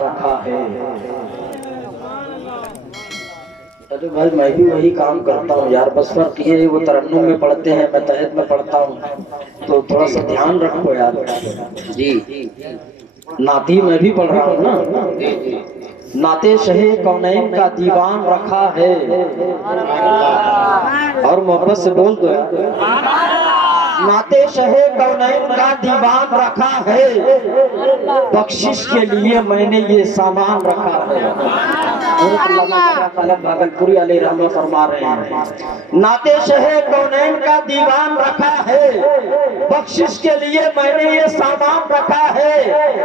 رکھا ہے۔ ارے بھائی میں بھی وہی کام کرتا ہوں یار، بس فرق یہ ہے وہ ترنم میں پڑھتے ہیں میں تہجد میں پڑھتا ہوں، تو تھوڑا سا دھیان رکھو یار جی۔ نعتی میں بھی پڑھ رہا ہوں نا، نعت شہ کونین کا دیوان رکھا ہے، اور محبت سے بول دو یار، نعت شہ کونین کا دیوان رکھا ہے، بخشش کے لیے میں نے یہ سامان رکھا ہے۔ حضرت علامہ طالب بھاگلپوری علیہ رحمہ فرما رہے ہیں، نعت شہ کونین کا دیوان رکھا ہے، بخشش کے لیے میں نے یہ سامان رکھا ہے،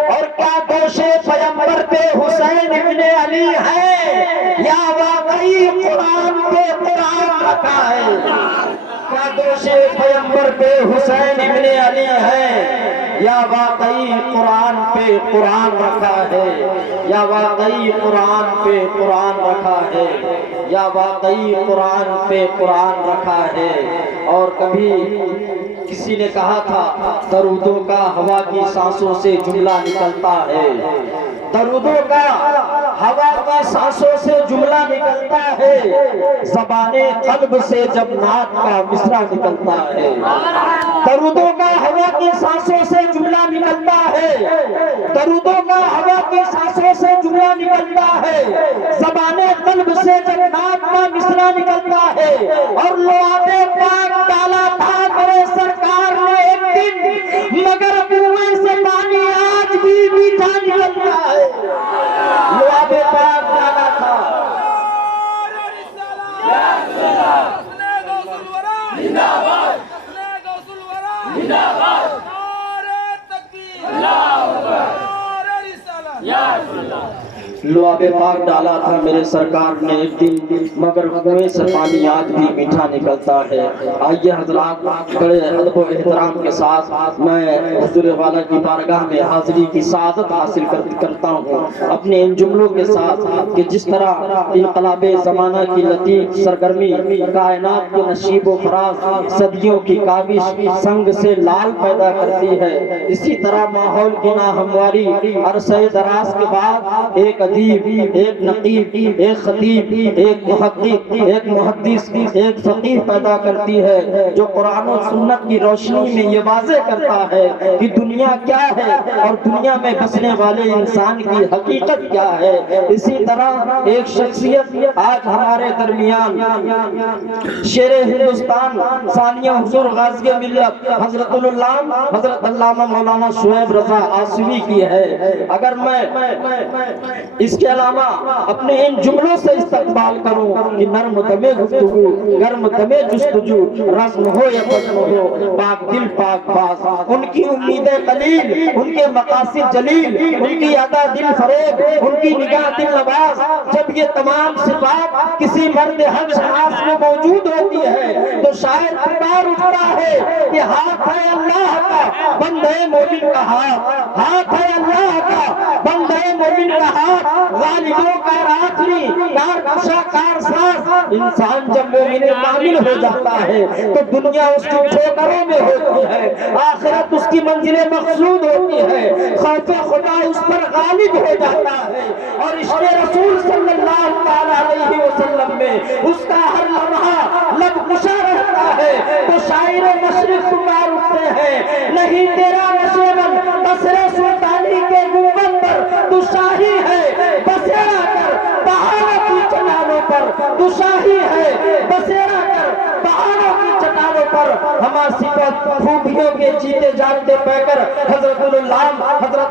اور کیا دوش پیمبر پہ حسین ابن علی ہے، یا واقعی قرآن پہ قرآن رکھا ہے۔ کیا دوش پیمبر پہ حسین ابن علی ہے، یا واقعی قرآن پہ قرآن رکھا ہے، یا واقعی قرآن پہ قرآن رکھا ہے، یا واقعی قرآن پہ قرآن رکھا ہے۔ اور کبھی کسی نے کہا تھا درودوں کا ہوا کی سانسوں سے جملہ نکلتا ہے، درودوں کا ہوا کی سانسوں سے جملہ نکلتا ہے، زبان قلب سے جب نعت کا مصرع نکلتا ہے۔ درودوں کا ہوا کی سانسوں سے جملہ نکلتا ہے، درودوں کا ہوا کی سانسوں سے جملہ نکلتا ہے، زبان قلب سے جب نعت کا مصرع نکلتا ہے۔ اور لعاب پاک ڈالا تھا میرے سرکار نے ایک دن، مگر کنویں سے پانی آج بھی میٹھا نکلتا ہے۔ لعاب پاک ڈالا تھا، لعاب پاک ڈالا تھا میرے سرکار نے ایک دن، مگر کنویں سے پانی آج بھی میٹھا نکلتا ہے۔ آئیے حضرات بڑے ادب و احترام کے ساتھ میں حضور والا کی بارگاہ میں حاضری کی سعادت حاصل کرتا ہوں اپنے ان جملوں کے ساتھ، کہ جس طرح انقلاب زمانہ کی لطیف سرگرمی کائنات کے نشیب و فراز صدیوں کی کاوش سنگ سے لال پیدا کرتی ہے، اسی طرح ماحول کی ناہمواری عرصہ دراز کے بعد ایک ادیب، ایک نقیب، ایک خطیب، ایک محقق، ایک محدث، ایک فقیہ پیدا کرتی ہے، جو قرآن و سنت کی روشنی میں یہ واضح کرتا ہے کہ دنیا کیا ہے اور دنیا میں بسنے والے انسان کی حقیقت کیا ہے۔ اسی طرح ایک شخصیت آج ہمارے درمیان، شیر ہندوستان ثانیہ حضور غازی ملت حضرت علامہ مولانا شعیب رضا آسوی کی ہے۔ اگر میں اس کے علاوہ اپنے ان جملوں سے استقبال کروں کہ نرم دمے گفتگو، گرم دمے جستجو، رزم ہو یا بزم ہو، پاک دل پاک باز، ان کی امیدیں قلیل، ان کے مقاصد جلیل، ان کی ادا دل فریب، ان کی نگاہ دل نواز، جب یہ تمام صفات کسی مرد حق شناس میں موجود ہوتی ہے تو شاید پکار اٹھتا ہے کہ ہاتھ ہے اللہ کا بندے مومن کا ہاتھ، ہاتھ ہے اللہ کا بندے مومن کا ہاتھ، غالبوں کا راجنی کار کشا کار ساز۔ انسان جب مومن کامل ہو جاتا ہے تو دنیا اس کی ٹھوکروں میں ہوتی ہے، آخرت اس کی منزل مقصود ہوتی ہے، خوف خدا اس پر غالب ہو جاتا ہے، اور عشق رسول صلی اللہ علیہ وسلم میں اس کا ہر لمحہ لب کشا رہتا ہے۔ تو شاعر مشرق پکار اٹھتے ہیں، نہیں تیرا نشیمن بسر سلطانی کے گنبد پر تو شاہی ہے، بسیرا کر پہاڑوں کی چٹانوں پر تو شاہی ہے، بسیرا کر پہاڑوں کی چٹانوں پر۔ ہما صفت خوبیوں کے جیتے جاگتے پیکر حضرت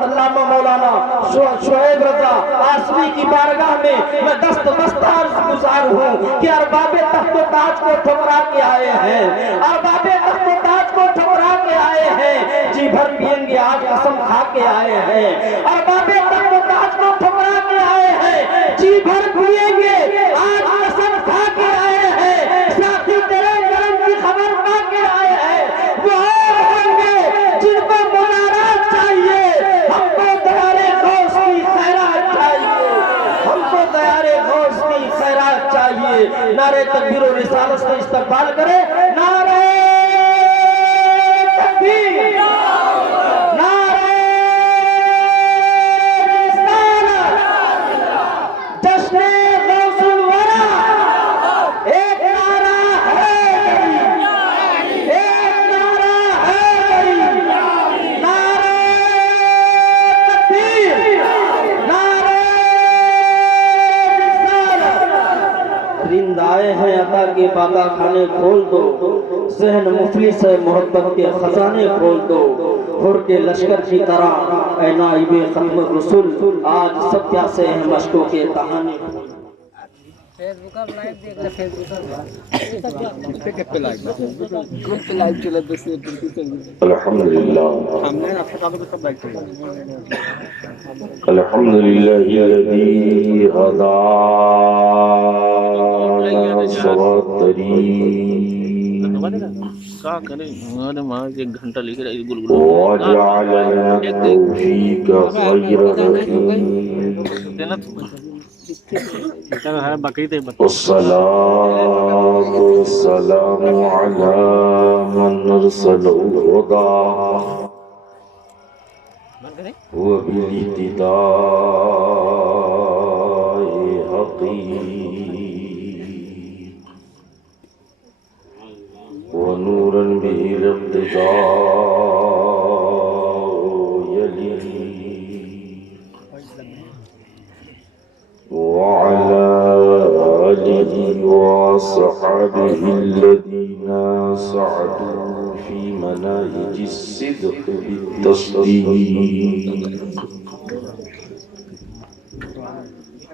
علامہ مولانا شعیب رضا آسوی کی بارگاہ میں میں دست عرض گزار ہوں کہ ارباب تخت و تاج کو ٹھکرا کے آئے ہیں، ارباب تخت و تاج کو ٹھکرا کے آئے ہیں، جی بھر پئیں گے آج قسم کھا کے آئے ہیں، ارباب تخت و تاج کو ٹھکرا کے آئے ہیں، جی بھر پئیں گے آج قسم کھا کے آئے ہیں، ساتھی تیرے کرم کی خبر پا کے آئے ہیں۔ وہ ہوں گے جن کو منارات چاہیے، ہم کو دیارے غوث کی خیرات چاہیے، ہم کو دیارے غوث کی خیرات چاہیے۔ نعرہ تکبیر و رسالت سے استقبال کرے، نعرہ تکبیر، نعرہ رسالت، آئے ہیں عطا کے باغا خانے کھول دو، ذہن مفلس ہے محبت کے خزانے کھول دو، حر کے لشکر کی طرح اے نائب ختم رسول، آج ستیہ سے ہیں مشکوں کے کہانے۔ فیس بک پر لائیو دیکھ لے، فیس بک پر گروپ پہ لائیو چلا دس الحمدللہ الحمدللہ الذی ہدانا صراط وجعلنا التوفیق خیر والصلاة والسلام على من أرسله الهدى وبالاهتداء حقيق ونورا به الاقتداء يليق وعلى آله وصحبه الذين سعدوا في مناهج الصدق بالتصديق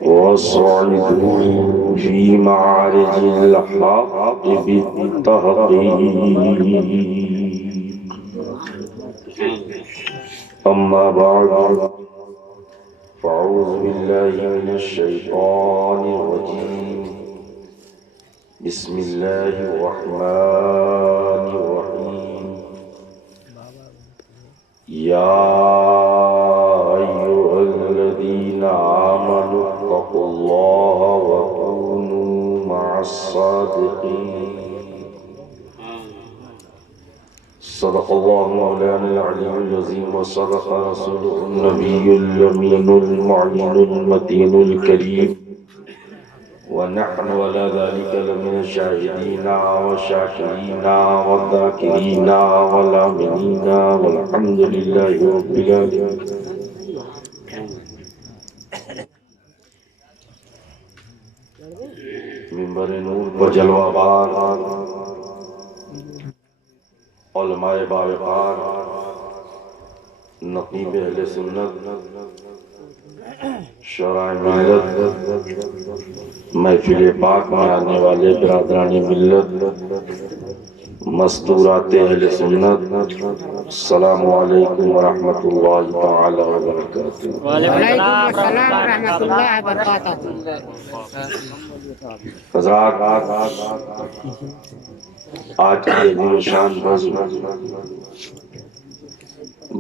وصعدوا في معارج الحق بالتحقيق. أما بعد فأعوذ بالله من الشيطان الرجيم. بسم الله الرحمن الرحيم. يا أيها الذين آمنوا اتقوا الله وكونوا مع الصادقين. صدق الله مولانا العلي العظيم وصدق رسوله النبي الأمين المعين المتين الكريم ونحن على ذلك لمن الشاهدين والشاكرين والذاكرين والآمنين والحمد لله رب العالمين. منبر نور پر جلوہ بار علماء باوقار نقیب اہل سنت شورائے ملت محفل پاک میں آنے والے برادران ملت مستورات اہل سنت السلام علیکم ورحمۃ اللہ تعالی وبرکاتہ. وعلیکم السلام ورحمۃ اللہ وبرکاتہ. حضرات آج کے عظیم شان بزم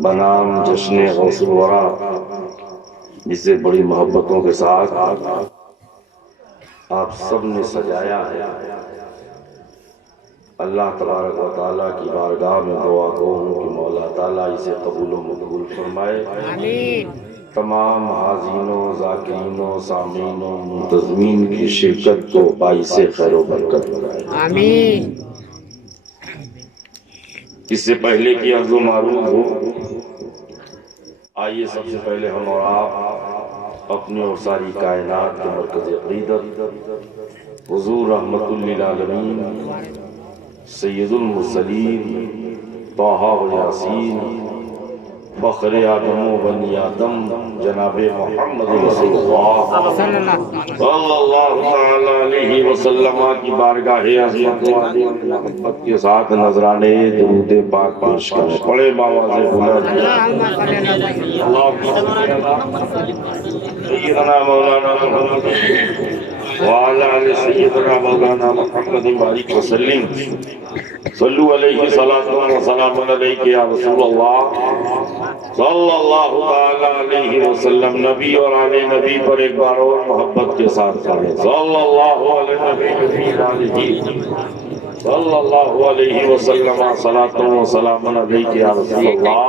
بنام جشن غوث الورا جسے بڑی محبتوں کے ساتھ آپ سب نے سجایا ہے، اللہ تبارک و تعالیٰ کی بارگاہ میں دعا گو ہوں کہ مولا تعالیٰ اسے قبول و مقبول فرمائے. آمین. تمام حاضرینوں، ذاکرینوں، سامعینوں، منتظمین کی شرکت کو باعث خیر و برکت بنائے. آمین. اس سے پہلے کی عرض و معروف ہو، آئیے سب سے پہلے ہم اور آپ اپنی اور ساری کائنات کے مرکز عقیدت حضور رحمت للعالمین سید المرسلین طہ و یاسین فخر آدم و بنی آدم جناب محمد رسول اللہ صلی اللہ علیہ وسلم کی بارگاہ عظمت و محبت کے ساتھ نذرانے درود پاک پیش کریں. بڑے باواز بلند سیدنا مولانا محمد وعلى آل سيدنا مولانا محمد بارك وسلم. صلو علیہ صلاۃ و سلام علیک یا رسول اللہ صلی اللہ علیہ وسلم. نبی اور آل نبی پر ایک بار اور محبت کے ساتھ پڑھیں صلی اللہ علیہ صلی اللہ علیہ وسلم. صلاۃ و سلام علیک یا رسول اللہ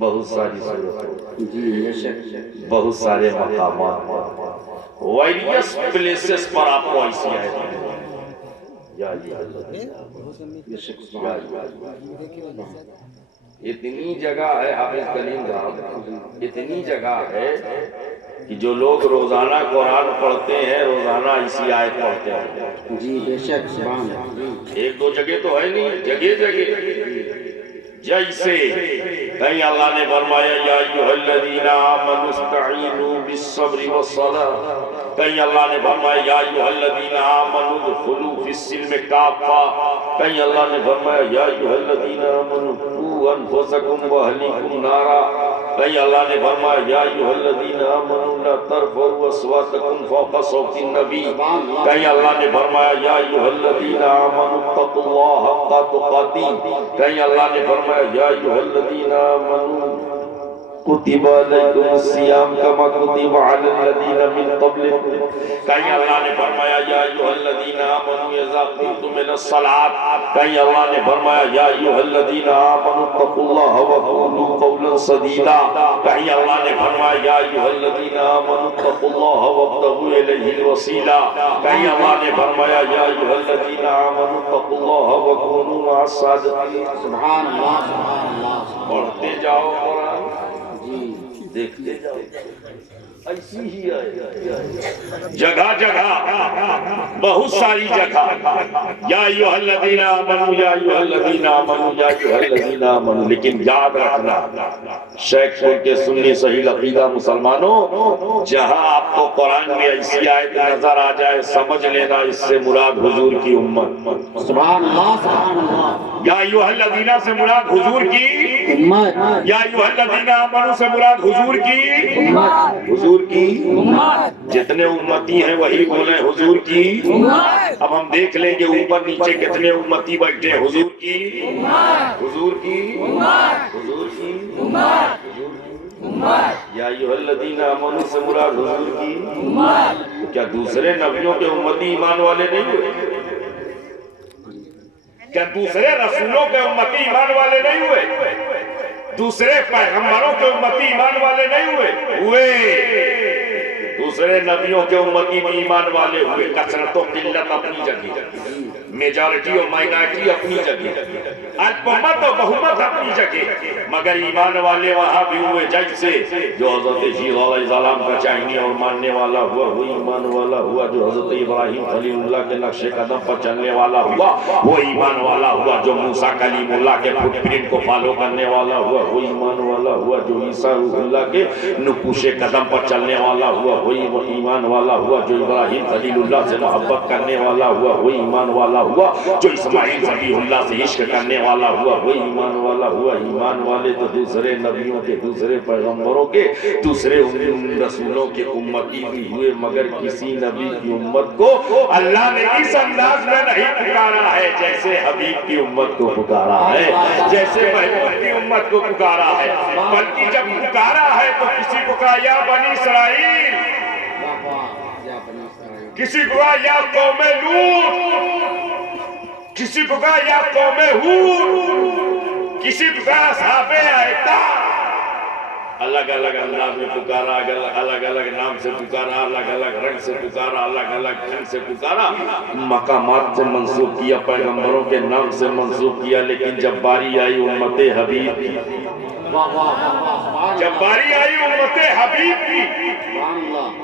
بہت ساری صورتوں جی بے شک بہت سارے مقامات ویریس پلیسز پر آپ کو ایسی آئے یا بے شک اتنی جگہ ہے حافظ کلیم صاحب، اتنی جگہ ہے کہ جو لوگ روزانہ قرآن پڑھتے ہیں روزانہ اسی آیت پڑھتے ہیں۔ جی بے شک سبحان اللہ۔ ایک دو جگہ تو ہے نہیں، جگہ جگہ جیسے کہیں اللہ نے فرمایا یا ایھا الذین آمنوا استعینوا بالصبر والصلاۃ، کہیں اللہ نے فرمایا یا ایھا الذین آمنوا ادخلوا فی السلم کافہ، کہیں اللہ نے فرمایا یا ایھا الذین آمنوا قوا انفسکم واہلیکم نارا، کہیں اللہ نے فرمایا یا ایھا الذین آمنوا لا ترفعوا اصواتکم فوق صوت النبی، کہیں اللہ نے فرمایا یا ایھا الذین آمنوا اتقوا اللہ حق تقاتی، کہیں اللہ نے فرمایا یا ایھا الذین آمنوا کتب علیکم الصیام کما کتب علی الذین من قبلکم، کہیں اللہ نے فرمایا یا ایھا الذین آمنوا اذا قمتم الی الصلاۃ، کہیں اللہ نے فرمایا یا ایھا الذین آمنوا اتقوا اللہ وقولوا قولا سدیدا، کہیں اللہ نے فرمایا یا ایھا الذین آمنوا اتقوا اللہ وابتغوا الیہ الوسیلہ، کہیں اللہ نے فرمایا یا ایھا الذین آمنوا اتقوا اللہ وکونوا مع الصادقین۔ سبحان اللہ سبحان اللہ۔ پڑھتے جاؤ قرآن، جی دیکھتے جاؤ، ایسی ہی ہے جگہ جگہ، بہت ساری جگہ یا ایھا الذین آمنوا یا ایھا الذین آمنوا یا ایھا الذین آمنوا، لیکن یاد رکھنا شیخ پور کے سنی صحیح عقیدہ مسلمانوں، جہاں آپ کو قرآن میں ایسی آیت نظر آ جائے سمجھ لینا اس سے مراد حضور کی امت۔ سبحان اللہ سبحان اللہ۔ یا ایھا الذین سے مراد حضور کی امت، یا ایھا الذین آمنوا سے مراد حضور کی امت، حضور کی جتنے امتی ہیں وہی بولے حضور کی۔ اب ہم دیکھ لیں گے اوپر نیچے کتنے امتی بیٹھے ہیں، حضور کی حضور کی حضور کی یا ایھا الذین آمنوا سے مراد حضور کی، تو کیا دوسرے نبیوں کے امتی ایمان والے نہیں ہوئے؟ کیا دوسرے رسولوں کے امتی ایمان والے نہیں ہوئے؟ دوسرے پیغمبروں کے امتی ایمان والے نہیں ہوئے؟ ہوئے۔ دوسرے نبیوں کے امتی بھی ایمان والے ہوئے، کثرت و قلت اپنی جگہ، میجارٹی اور مائنارٹی اپنی جگہ، الپمت و بہمت اپنی جگہ، مگر ایمان والے وہاں بھی ہوئے۔ جیسے جو حضرت عیسیٰ علیہ السلام کا چاہنے اور ماننے والا ہوا وہ ایمان والا ہوا، جو حضرت ابراہیم خلیل اللہ کے نقش قدم پر چلنے والا ہوا وہ ایمان والا ہوا، جو موسیٰ کلیم اللہ کے فٹ پرنٹ کو فالو کرنے والا ہوا وہ ایمان والا ہوا، جو عیسیٰ روح اللہ کے نقوش قدم پر چلنے والا ہوا وہی ایمان والا ہوا، جو ابراہیم خلیل اللہ سے محبت کرنے والا ہوا وہ ایمان والا ہوا، جو اسماعیل ذبیح اللہ سے عشق کرنے والا ہوا وہ ایمان والا ہوا۔ ایمان والے تو دوسرے نبیوں کے، دوسرے پیغمبروں کے، دوسرے رسولوں کے امتی بھی ہوئے، مگر کسی نبی کی امت کو اللہ نے اس انداز میں نہیں پکارا ہے جیسے حبیب کی امت کو پکارا ہے، جیسے محبوب کی امت کو پکارا ہے، بلکہ جب پکارا ہے تو کسی کو کہا یا بنی اسرائیل، کسی کو کہا یا قوم لوط، کسی کو کہا یا قوم ہود، کسی کو کہا اصحاب ایکا، الگ الگ انداز میں پکارا، الگ الگ نام سے پکارا، الگ الگ رنگ سے پکارا، الگ الگ ڈھنگ سے پکارا، مقامات سے منسوب کیا، پیغمبروں کے نام سے منسوب کیا، لیکن جب باری آئی امت حبیب کی، جب باری آئی امت حبیب کی،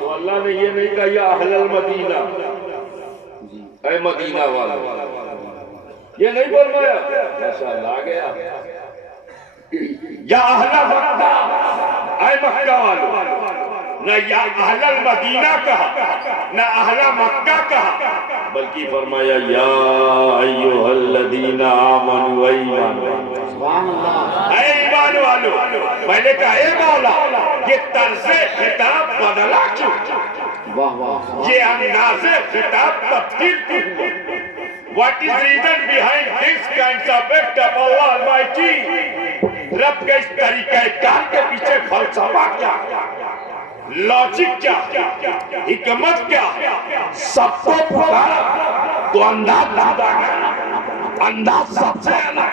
تو اللہ نے یہ نہیں کہا یا اہل المدینہ، اے مدینہ والا، یہ نہیں فرمایا، ماشاءاللہ آ گیا، یا اہل مکہ، اے مکہ والو، نہ یا اہل المدینہ کہا نہ اہل مکہ کہا، بلکہ فرمایا یا ایھا الذین آمنوا، اے ایمان والو۔ میں نے کہا اے مولا یہ طرز خطاب بدلا کیوں، یہ انداز خطاب تبدیل کیوں؟ What is reason behind this kinds of act of Allah Almighty؟ رب کے اس طریقہ کار کے پیچھے فلسفہ کیا، لاجک کیا، حکمت کیا؟ سب کو پکارا تو انداز انداز سب سے الگ،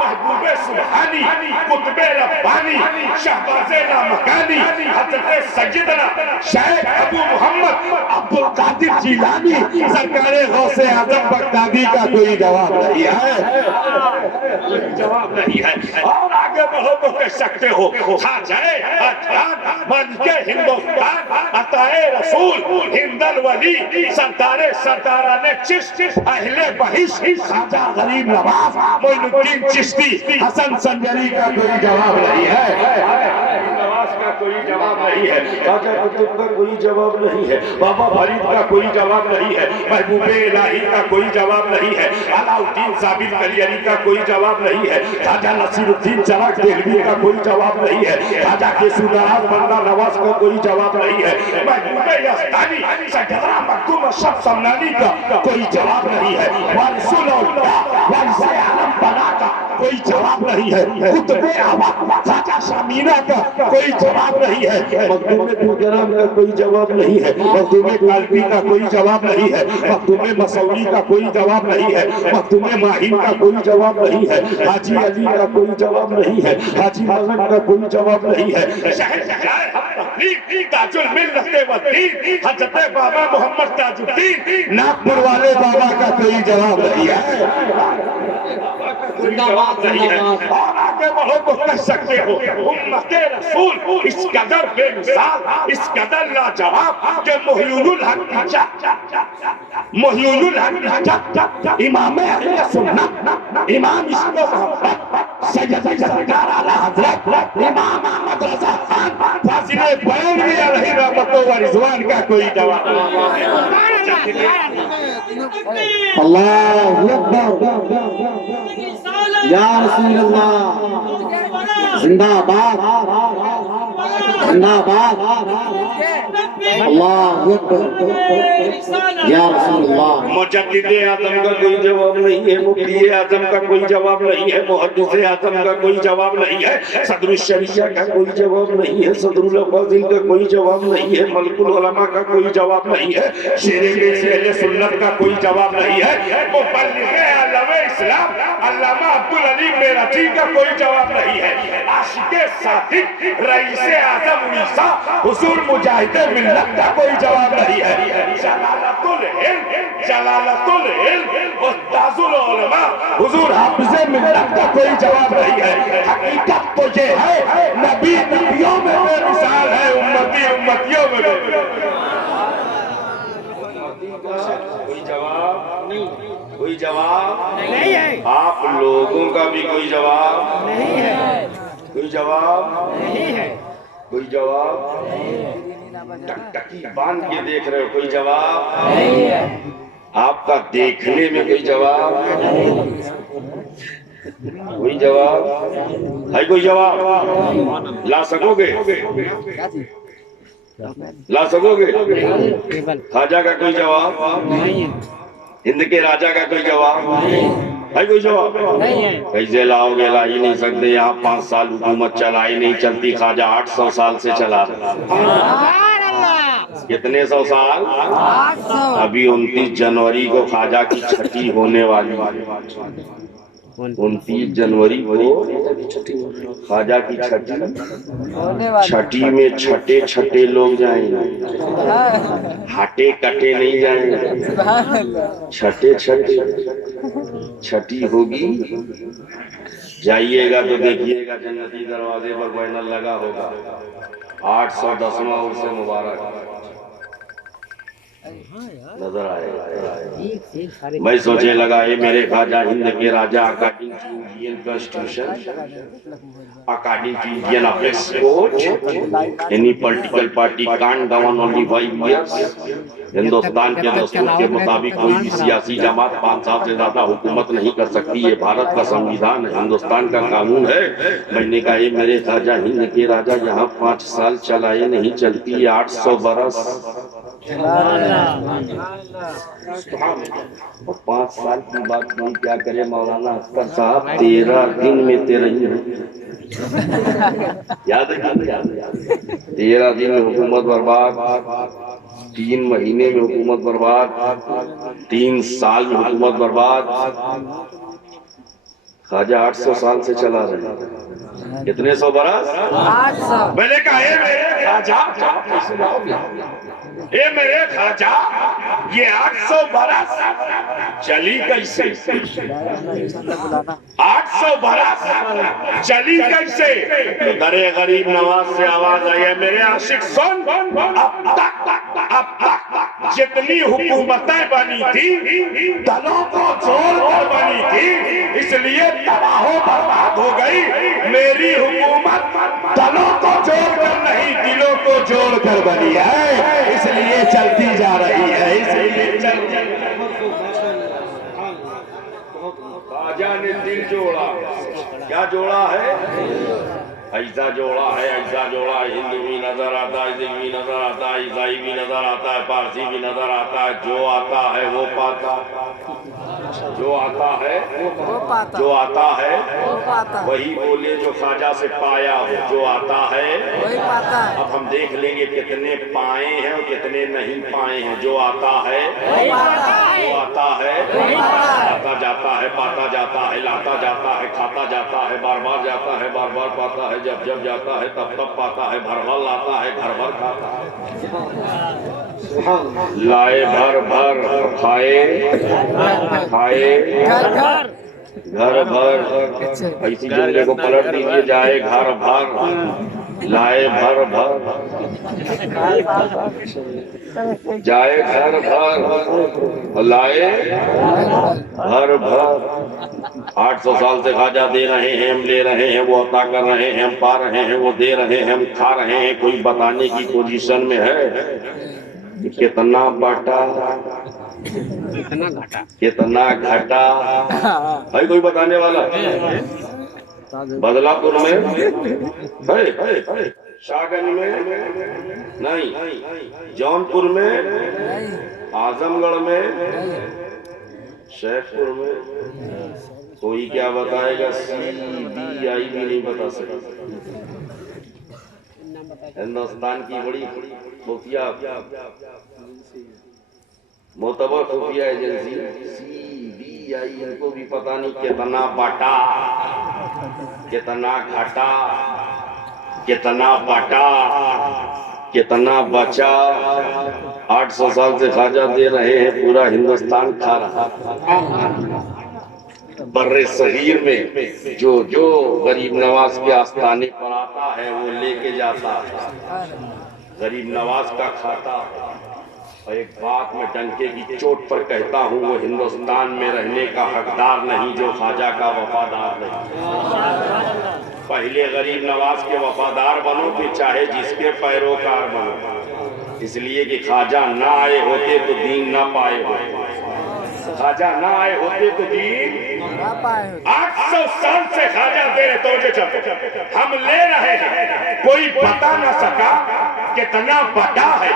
محبوب سبحانی قطب ربانی شہباز لامکانی حضرت سیدنا شیخ ابو محمد عبدالقادر جیلانی سرکار غوث اعظم بغدادی کا کوئی جواب نہیں ہے، جواب نہیں ہے۔ اور آگے بڑھو تو کہہ سکتے ہو خواجہ اجلان مالک ہندوستان عطائے رسول ہند الولی سردار سرداران چشت اہل بہشت خواجہ غریب نواز معین الدین چشتی حسن سنجری کا کوئی جواب نہیں ہے، نواز کا کوئی جواب نہیں ہے، خواجہ قطب کا کوئی جواب نہیں ہے، بابا فرید کا کوئی جواب نہیں ہے، محبوب الہی کا کوئی جواب نہیں ہے، علاء الدین ثابت کلیانی کا کوئی جواب نہیں ہے، خواجہ نصیر الدین چراغ دہلوی کا کوئی جواب نہیں ہے، خواجہ کیسوداس بندہ نواز کا کوئی جواب نہیں ہے، محبوب یزدانی سیدنا مخدوم اشرف سمنانی کا کوئی جواب نہیں ہے، وارث الاولیاء وارث عالم بنا کا کوئی جواب نہیں ہے، قطب اعظم خواجہ شامینا کا کوئی جواب نہیں ہے، مخدوم بوگرام کا کوئی جواب نہیں ہے، مخدوم کالپی کا کوئی جواب نہیں ہے، مخدوم مسعودی کا کوئی جواب نہیں ہے، مخدوم ماہین کا کوئی جواب نہیں ہے، حاجی علی کا کوئی جواب نہیں ہے، حاجی مظہر کا کوئی جواب نہیں ہے، تاج الملت والدین حضرت بابا محمد تاج الدین ناگپور والے بابا کا کوئی جواب نہیں ہے، اور آگے بڑھو تو کہہ سکتے ہو امت رسول اس قدر بے مثال اس قدر لاجواب کہ محی الحق امام اہل سنت امام عشق و محبت سید سرکار اعلی حضرت امام احمد رضا خان فاضل بیانوی علیہ رحمت و رضوان کا کوئی جواب اللہ اکبر، یا رسول اللہ، زندہ باد زندہ باد، اللہ اکبر، یا رسول اللہ۔ مجدد اعظم کا کوئی جواب نہیں ہے، مفتی اعظم کا کوئی جواب نہیں ہے، محدث اعظم کا کوئی جواب نہیں ہے، صدر الشریعہ کا کوئی جواب نہیں ہے، صدر الافاضل کا کوئی جواب نہیں ہے، ملک العلماء کا کوئی جواب نہیں ہے، شیر اہل سنت کا کوئی جواب نہیں ہے، مبلغ اعلام اسلام علامہ عبدالعلیم میرٹھی کا کوئی جواب نہیں ہے، عاشق صادق رئیس اعظم اڑیسہ حضور مجاہد ملت کا کوئی جواب نہیں ہے، جلالت العلم استاذ العلماء حضور حافظ ملت کا کوئی جواب نہیں ہے، حقیقت تو یہ ہے نبی نبیوں میں بے مثال ہے، امتی امتیوں میں بے کوئی جواب نہیں، کوئی جواب نہیں ہے، آپ لوگوں کا بھی کوئی جواب نہیں ہے، کوئی جواب نہیں ہے، کوئی جواب ٹک ٹکی باندھ کے دیکھ رہے ہو، کوئی جواب نہیں ہے، آپ کا دیکھنے میں کوئی جواب کوئی جواب ہے، کوئی جواب لا سکو گے، لا سکو گے، خواجہ کا کوئی جواب ہند کے راجہ کا کوئی جواب ہے، کوئی جواب کیسے لاؤ گے؟ لا ہی نہیں سکتے، یہاں 5 سال حکومت چلائی نہیں چلتی، خواجہ 800 سال سے چلا رہا، کتنے 100 سال؟ ابھی 29 جنوری کو خواجہ کی چھٹی ہونے والی، 29 جنوری کو خواجہ کی چھٹی میں چھٹے چھٹے لوگ جائیں گے، ہٹے کٹے نہیں جائیں گے، چھٹے چھٹے چھٹی ہوگی، جائیے گا تو دیکھیے گا جنتی دروازے پر بینر لگا ہوگا 810واں عرس مبارک نظر آئے گا۔ میں سوچے لگا یہ میرے خواجہ ہند کے راجہ according to Indian constitution, according to Indian apex code, any political party can't govern only 5 years. Hindustan کے دستور کے مطابق کوئی بھی سیاسی جماعت 5 سال سے زیادہ حکومت نہیں کر سکتی، یہ بھارت کا سنویدھان ہے، ہندوستان کا قانون ہے۔ میں نے کہا یہ میرے خواجہ ہند کے راجہ یہاں 5 سال چلائے نہیں چلتی، 800 برس اور 5 سال کی بات نہیں، کیا کرے مولانا اختر صاحب 13 دن میں 13 یاد ہے 13 دن میں حکومت برباد، 3 مہینے میں حکومت برباد، 3 سال میں حکومت برباد۔ خواجہ 800 سال سے چلا رہے ہیں. کتنے سو برس؟ 800. میں نے کہا اے میرے خواجہ، اے میرے خواجہ، یہ 800 برس چلی کیسے؟ 800 برس چلی کیسے؟ درِ غریب نواز سے آواز آئی ہے، میرے عاشق سن، اب تک جتنی حکومتیں بنی تھی دلوں کو جوڑ کر بنی تھی، اس لیے تباہ و برباد ہو گئی. میری حکومت دلوں کو جوڑ کر نہیں، دلوں کو جوڑ کر بنی ہے، اس لیے چلتی جا رہی ہے، اس لیے چلتی. خواجہ نے دل جوڑا. کیا جوڑا ہے؟ ایسا جوڑا ہے، ایسا جوڑا ہے. ہندو بھی نظر آتا ہے، سکھ بھی نظر آتا ہے، عیسائی بھی نظر آتا ہے، پارسی بھی نظر آتا ہے. جو آتا ہے وہ پاتا، جو آتا ہے جو آتا ہے وہی بولے جو خواجہ سے پایا ہو. جو آتا ہے وہی پاتا ہے. اب ہم دیکھ لیں گے کتنے پائے ہیں اور کتنے نہیں پائے ہیں. جو آتا ہے وہی پاتا ہے. جو آتا ہے آتا جاتا ہے، پاتا جاتا ہے، لاتا جاتا ہے، کھاتا جاتا ہے، بار بار جاتا ہے، بار بار پاتا ہے، جب جب جاتا ہے تب تب پاتا ہے، بھر بھر لاتا ہے، گھر بھر کھاتا ہے. لائے بھر بھر کھائے، کھائے گھر گھر. گھر بھر. اسی جملے کو پلٹ دیجئے، جائے گھر بھر، لائے بھر بھر، جائے گھر بھر، لائے بھر بھر. 800 سال سے خواجہ دے رہے ہیں، ہم لے رہے ہیں، وہ عطا کر رہے ہیں، ہم پا رہے ہیں، وہ دے رہے ہیں، ہم کھا رہے ہیں. کوئی بتانے کی پوزیشن میں ہے کتنا باٹا، کتنا گھٹا ہے؟ کوئی بتانے والا؟ بدلا پور میں ہے، شاہگنج میں نہیں، جون پور میں، اعظم گڑھ میں، شیخ پور میں. کوئی کیا بتائے گا؟ CBI بھی نہیں بتا سکتا. ہندوستان کی بڑی خفیہ معتبر خفیہ ایجنسی CBI، ان کو بھی پتہ نہیں کتنا باٹا، کتنا گھٹا، کتنا باٹا، کتنا بچا. 800 سال سے خواجہ دے رہے ہیں، پورا ہندوستان کھا رہا. بر صغیر میں جو غریب نواز کے آستانے پر آتا ہے وہ لے کے جاتا ہے، غریب نواز کا کھاتا ہے. اور ایک بات میں ڈنکے کی چوٹ پر کہتا ہوں، وہ ہندوستان میں رہنے کا حقدار نہیں جو خواجہ کا وفادار نہیں. پہلے غریب نواز کے وفادار بنو کہ چاہے جس کے پیروکار بنو، اس لیے کہ خواجہ نہ آئے ہوتے تو دین نہ پائے ہوتے. خواجہ نہ آئے ہوتے تو دین 800 سال سے خواجہ دے رہے. توجہ چلو، ہم لے رہے ہیں، کوئی بتا نہ سکا کتنا بٹا ہے،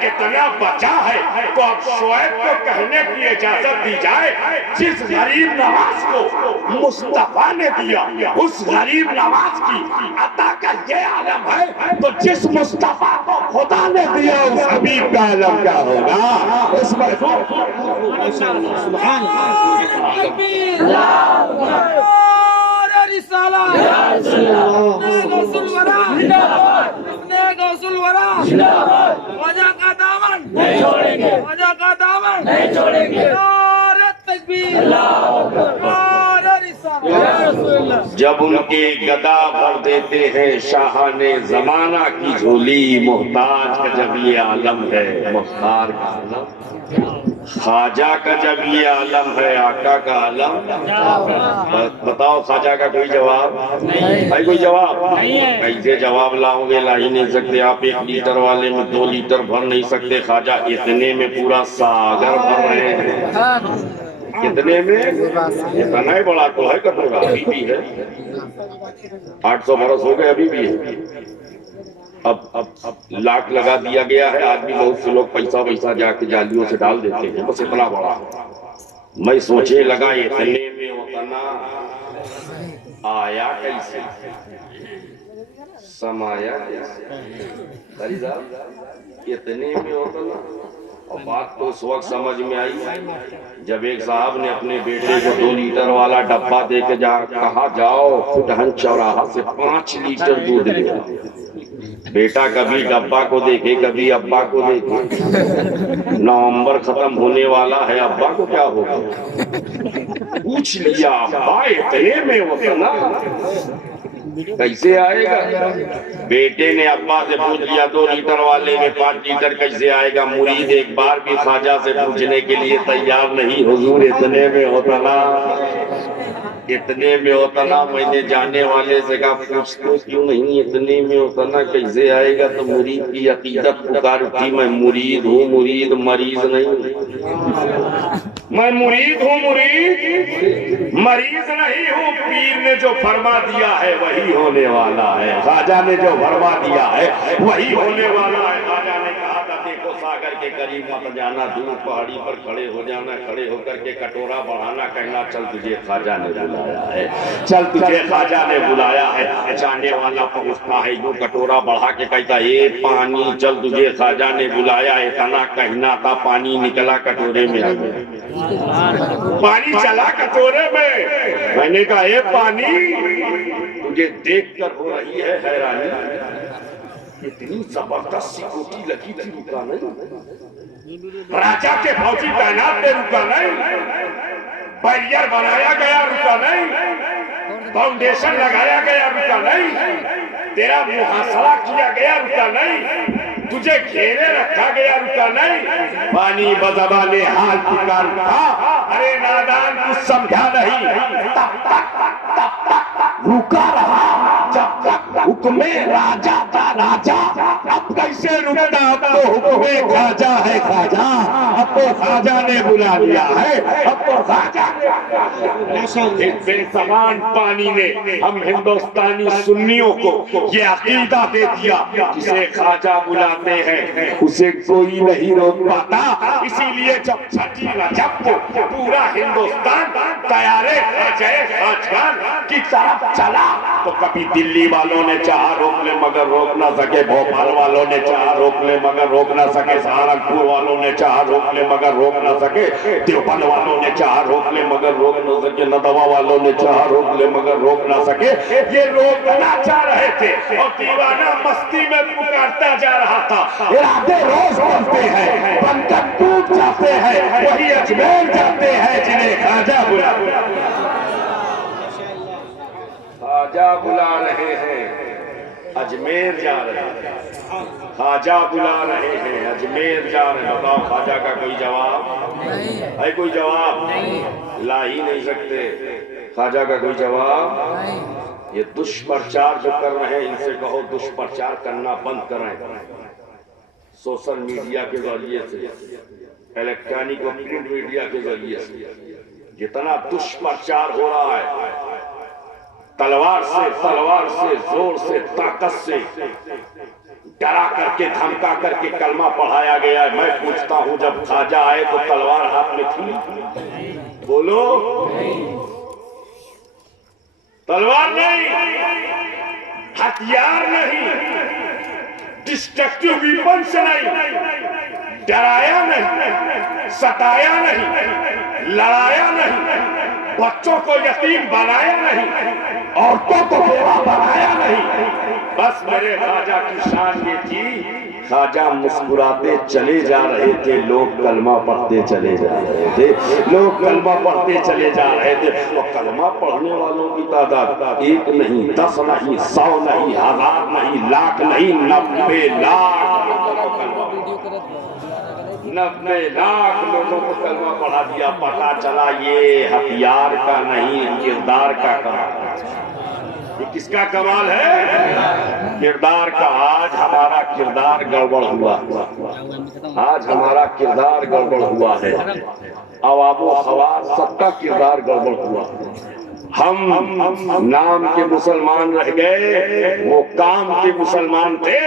کتنا بچا ہے. تو اب شعیب کو کہنے کی اجازت دی جائے، جس غریب نواز کو مصطفیٰ نے دیا اس غریب نواز کی عطا کا یہ عالم ہے، تو جس مصطفیٰ کو خدا نے دیا اس حبیب کا عالم کیا ہوگا؟ اس پر سبحان خواجہ کا دامن نہیں چھوڑیں گے، خواجہ کا دامن نہیں چھوڑیں گے. جب ان کے گدا بھر دیتے ہیں شاہان زمانہ کی جھولی. محتاج کا جب یہ عالم ہے، مختار کا عالم، خواجہ کا جب یہ عالم ہے، آقا کا عالم. بتاؤ خواجہ کا کوئی جواب بھائی؟ کوئی جواب؟ کیسے جواب لاؤ گے؟ لا ہی نہیں سکتے. آپ 1 لیٹر والے میں 2 لیٹر بھر نہیں سکتے، خواجہ اتنے میں پورا ساگر بھر رہے ہیں. کتنے میں؟ اتنا ہی بڑا تو ہے کٹورا، ابھی بھی ہے. 800 برس ہو گئے، ابھی بھی ہے. اب لاک لگا دیا گیا ہے. آج بھی بہت سے لوگ پیسہ جا کے جالیوں سے ڈال دیتے ہیں. بس اتنا بڑا. میں سوچے لگا اتنے میں اتنا آیا کیسے، سمایا کیسے؟ اتنے میں اتنا اور بات تو اس وقت سمجھ میں آئی جب ایک صاحب نے اپنے بیٹے کو 2 لیٹر والا ڈبہ دے کے کہا جاؤ فٹہن چوراہا سے 5 لیٹر دودھ لے آؤ۔ بیٹا کبھی ڈبہ کو دیکھے کبھی ابا کو دیکھے، نومبر ختم ہونے والا ہے، ابا کو کیا ہوگا؟ پوچھ لیا ابا اتنے میں اتنا کیسے آئے گا؟ بیٹے نے ابا سے پوچھ لیا 2 لیٹر والے میں 5 لیٹر کیسے آئے گا؟ مرید ایک بار بھی خواجہ سے پوچھنے کے لیے تیار نہیں، حضور اتنے میں ہوتا نا، اتنے میں ہوتا نا۔ میں نے جانے والے سے کہا پوچھتے کیوں نہیں اتنے میں ہوتا نا کیسے آئے گا؟ تو مرید کی عقیدت پکار اٹھی، میں مرید ہوں، مرید مریض نہیں، میں مرید ہوں، مرید مریض نہیں ہوں۔ پیر نے جو فرما دیا ہے وہی ہونے والا ہے، خواجہ نے جو فرما دیا ہے وہی ہونے والا ہے۔ خواجہ نے کہا تھا دیکھو ساگر کے قریب مت جانا، دور پہاڑی پر کھڑے ہو جانا، کھڑے ہو کر کے کٹورا بڑھانا، کہنا چل تجھے خواجہ نے بلایا ہے، چل تجھے خواجہ نے بلایا ہے۔ جانے والا پہنچتا ہے یوں کٹورا بڑھا کے کہتا اے پانی چل تجھے خواجہ نے بلایا ہے، اتنا کہنا تھا پانی نکلا کٹورے میں آ گیا، پانی چلا کٹورے میں نے کہا اے پانی تجھے دیکھ کر ہو رہی ہے حیرانی، اتنی زبردست سیکورٹی لگی تھی، رکا نہیں، راجا کے فوجی تعینات میں رکا نہیں، بیریئر بنایا گیا رکا نہیں، فاؤنڈیشن لگایا گیا رکا نہیں، تیرا محاصرہ کیا گیا رکا نہیں، تجھے گھیرے رکھا گیا رکا نہیں، پانی بزبان حال پکار اٹھا، ارے نادان کچھ سمجھا نہیں، تب تک رکا رہا جب تک حکم راجا تھا راجا، اب کیسے رکتا؟ اب تو حکم خواجہ ہے خواجہ، اب تو خواجہ نے بلا لیا ہے، اب تو خواجہ نے بے زبان پانی نے ہم ہندوستانی سنیوں کو یہ عقیدہ دے دیا جسے خواجہ بلاتے ہیں اسے کوئی نہیں روک پاتا۔ اسی لیے جب چھٹی رجب کو پورا ہندوستان تیارے خواجگان کی طرف چلا تو کبھی دلی والوں نے چاہا روک لے مگر روک نہ سکے، بھوپال والوں نے چاہا روک لے مگر روک نہ سکے، سہارنپور والوں نے چاہا روک لے مگر روک نہ سکے، دیوبند والوں نے چاہا روک لے مگر روک نہ سکے، ندوا والوں نے چاہا روک لے مگر روک نہ سکے۔ یہ روکنا چاہ رہے تھے اور دیوانہ مستی میں پکارتا جا رہا تھا، ارادے روز بنتے ہیں بن کر ٹوٹ جاتے ہیں، وہی اجمیر جاتے ہیں جنہیں خواجہ بلا خواجہ بلا رہے ہیں، اجمیر جا رہے ہیں، خواجہ بلا رہے ہیں، اجمیر جا رہے ہیں۔ بتاؤ خواجہ کا کوئی جواب ہے؟ کوئی جواب لا ہی نہیں سکتے، خواجہ کا کوئی جواب۔ یہ دشپرچار جو کر رہے ہیں ان سے کہو دشپرچار کرنا بند کریں، سوشل میڈیا کے ذریعے سے، الیکٹرانک اور پرنٹ میڈیا کے ذریعے سے جتنا دشپرچار ہو رہا ہے، تلوار سے زور سے طاقت سے ڈرا کر کے دھمکا کر کے کلمہ پڑھایا گیا ہے۔ میں پوچھتا ہوں جب خواجہ آئے تو تلوار ہاتھ میں تھی؟ بولو، تلوار نہیں، ہتھیار نہیں، ڈسٹرکٹیو ویپنس نہیں، ڈرایا نہیں، ستایا نہیں، لڑایا نہیں، بچوں کو یتیم بنایا نہیں، عورتوں کو بیوہ بنایا نہیں۔ بس میرے خواجہ کی شان یہ تھی، خواجہ مسکراتے چلے جا رہے تھے، لوگ کلمہ پڑھتے چلے جا رہے تھے، لوگ کلمہ پڑھتے چلے جا رہے تھے، اور کلمہ پڑھنے والوں کی تعداد 1 نہیں، 10 نہیں، 100 نہیں، 1000 نہیں، لاکھ نہیں، 90 لاکھ 90 لاکھ لوگوں کو کلمہ پڑھا دیا۔ پتا چلا یہ ہتھیار کا نہیں، کردار کا کمال ہے۔ یہ کس کا کمال ہے؟ کردار کا۔ آج ہمارا کردار گڑبڑ ہوا، آج ہمارا کردار گڑبڑ ہوا ہے، عوام و خواص سب کا کردار گڑبڑ ہوا۔ ہم نام کے مسلمان رہ گئے، وہ کام کے مسلمان تھے،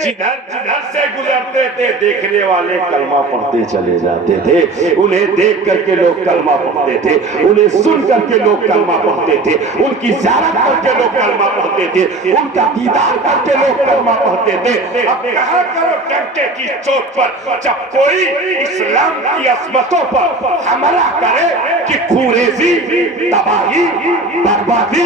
جدھر جدھر سے گزرتے تھے دیکھنے والے کلمہ پڑھتے چلے جاتے تھے، انہیں دیکھ کر کے لوگ کلمہ پڑھتے تھے، انہیں سن کر کے لوگ کلمہ پڑھتے تھے، ان کی زیارت کر کے لوگ کلمہ پڑھتے تھے، ان کا دیدار کر کے لوگ کلمہ پڑھتے تھے۔ اب کہا کرو ڈنکے کی چوٹ پر جب کوئی اسلام کی عظمتوں پر حملہ کرے کہ خوریزی، تباہی، بربادی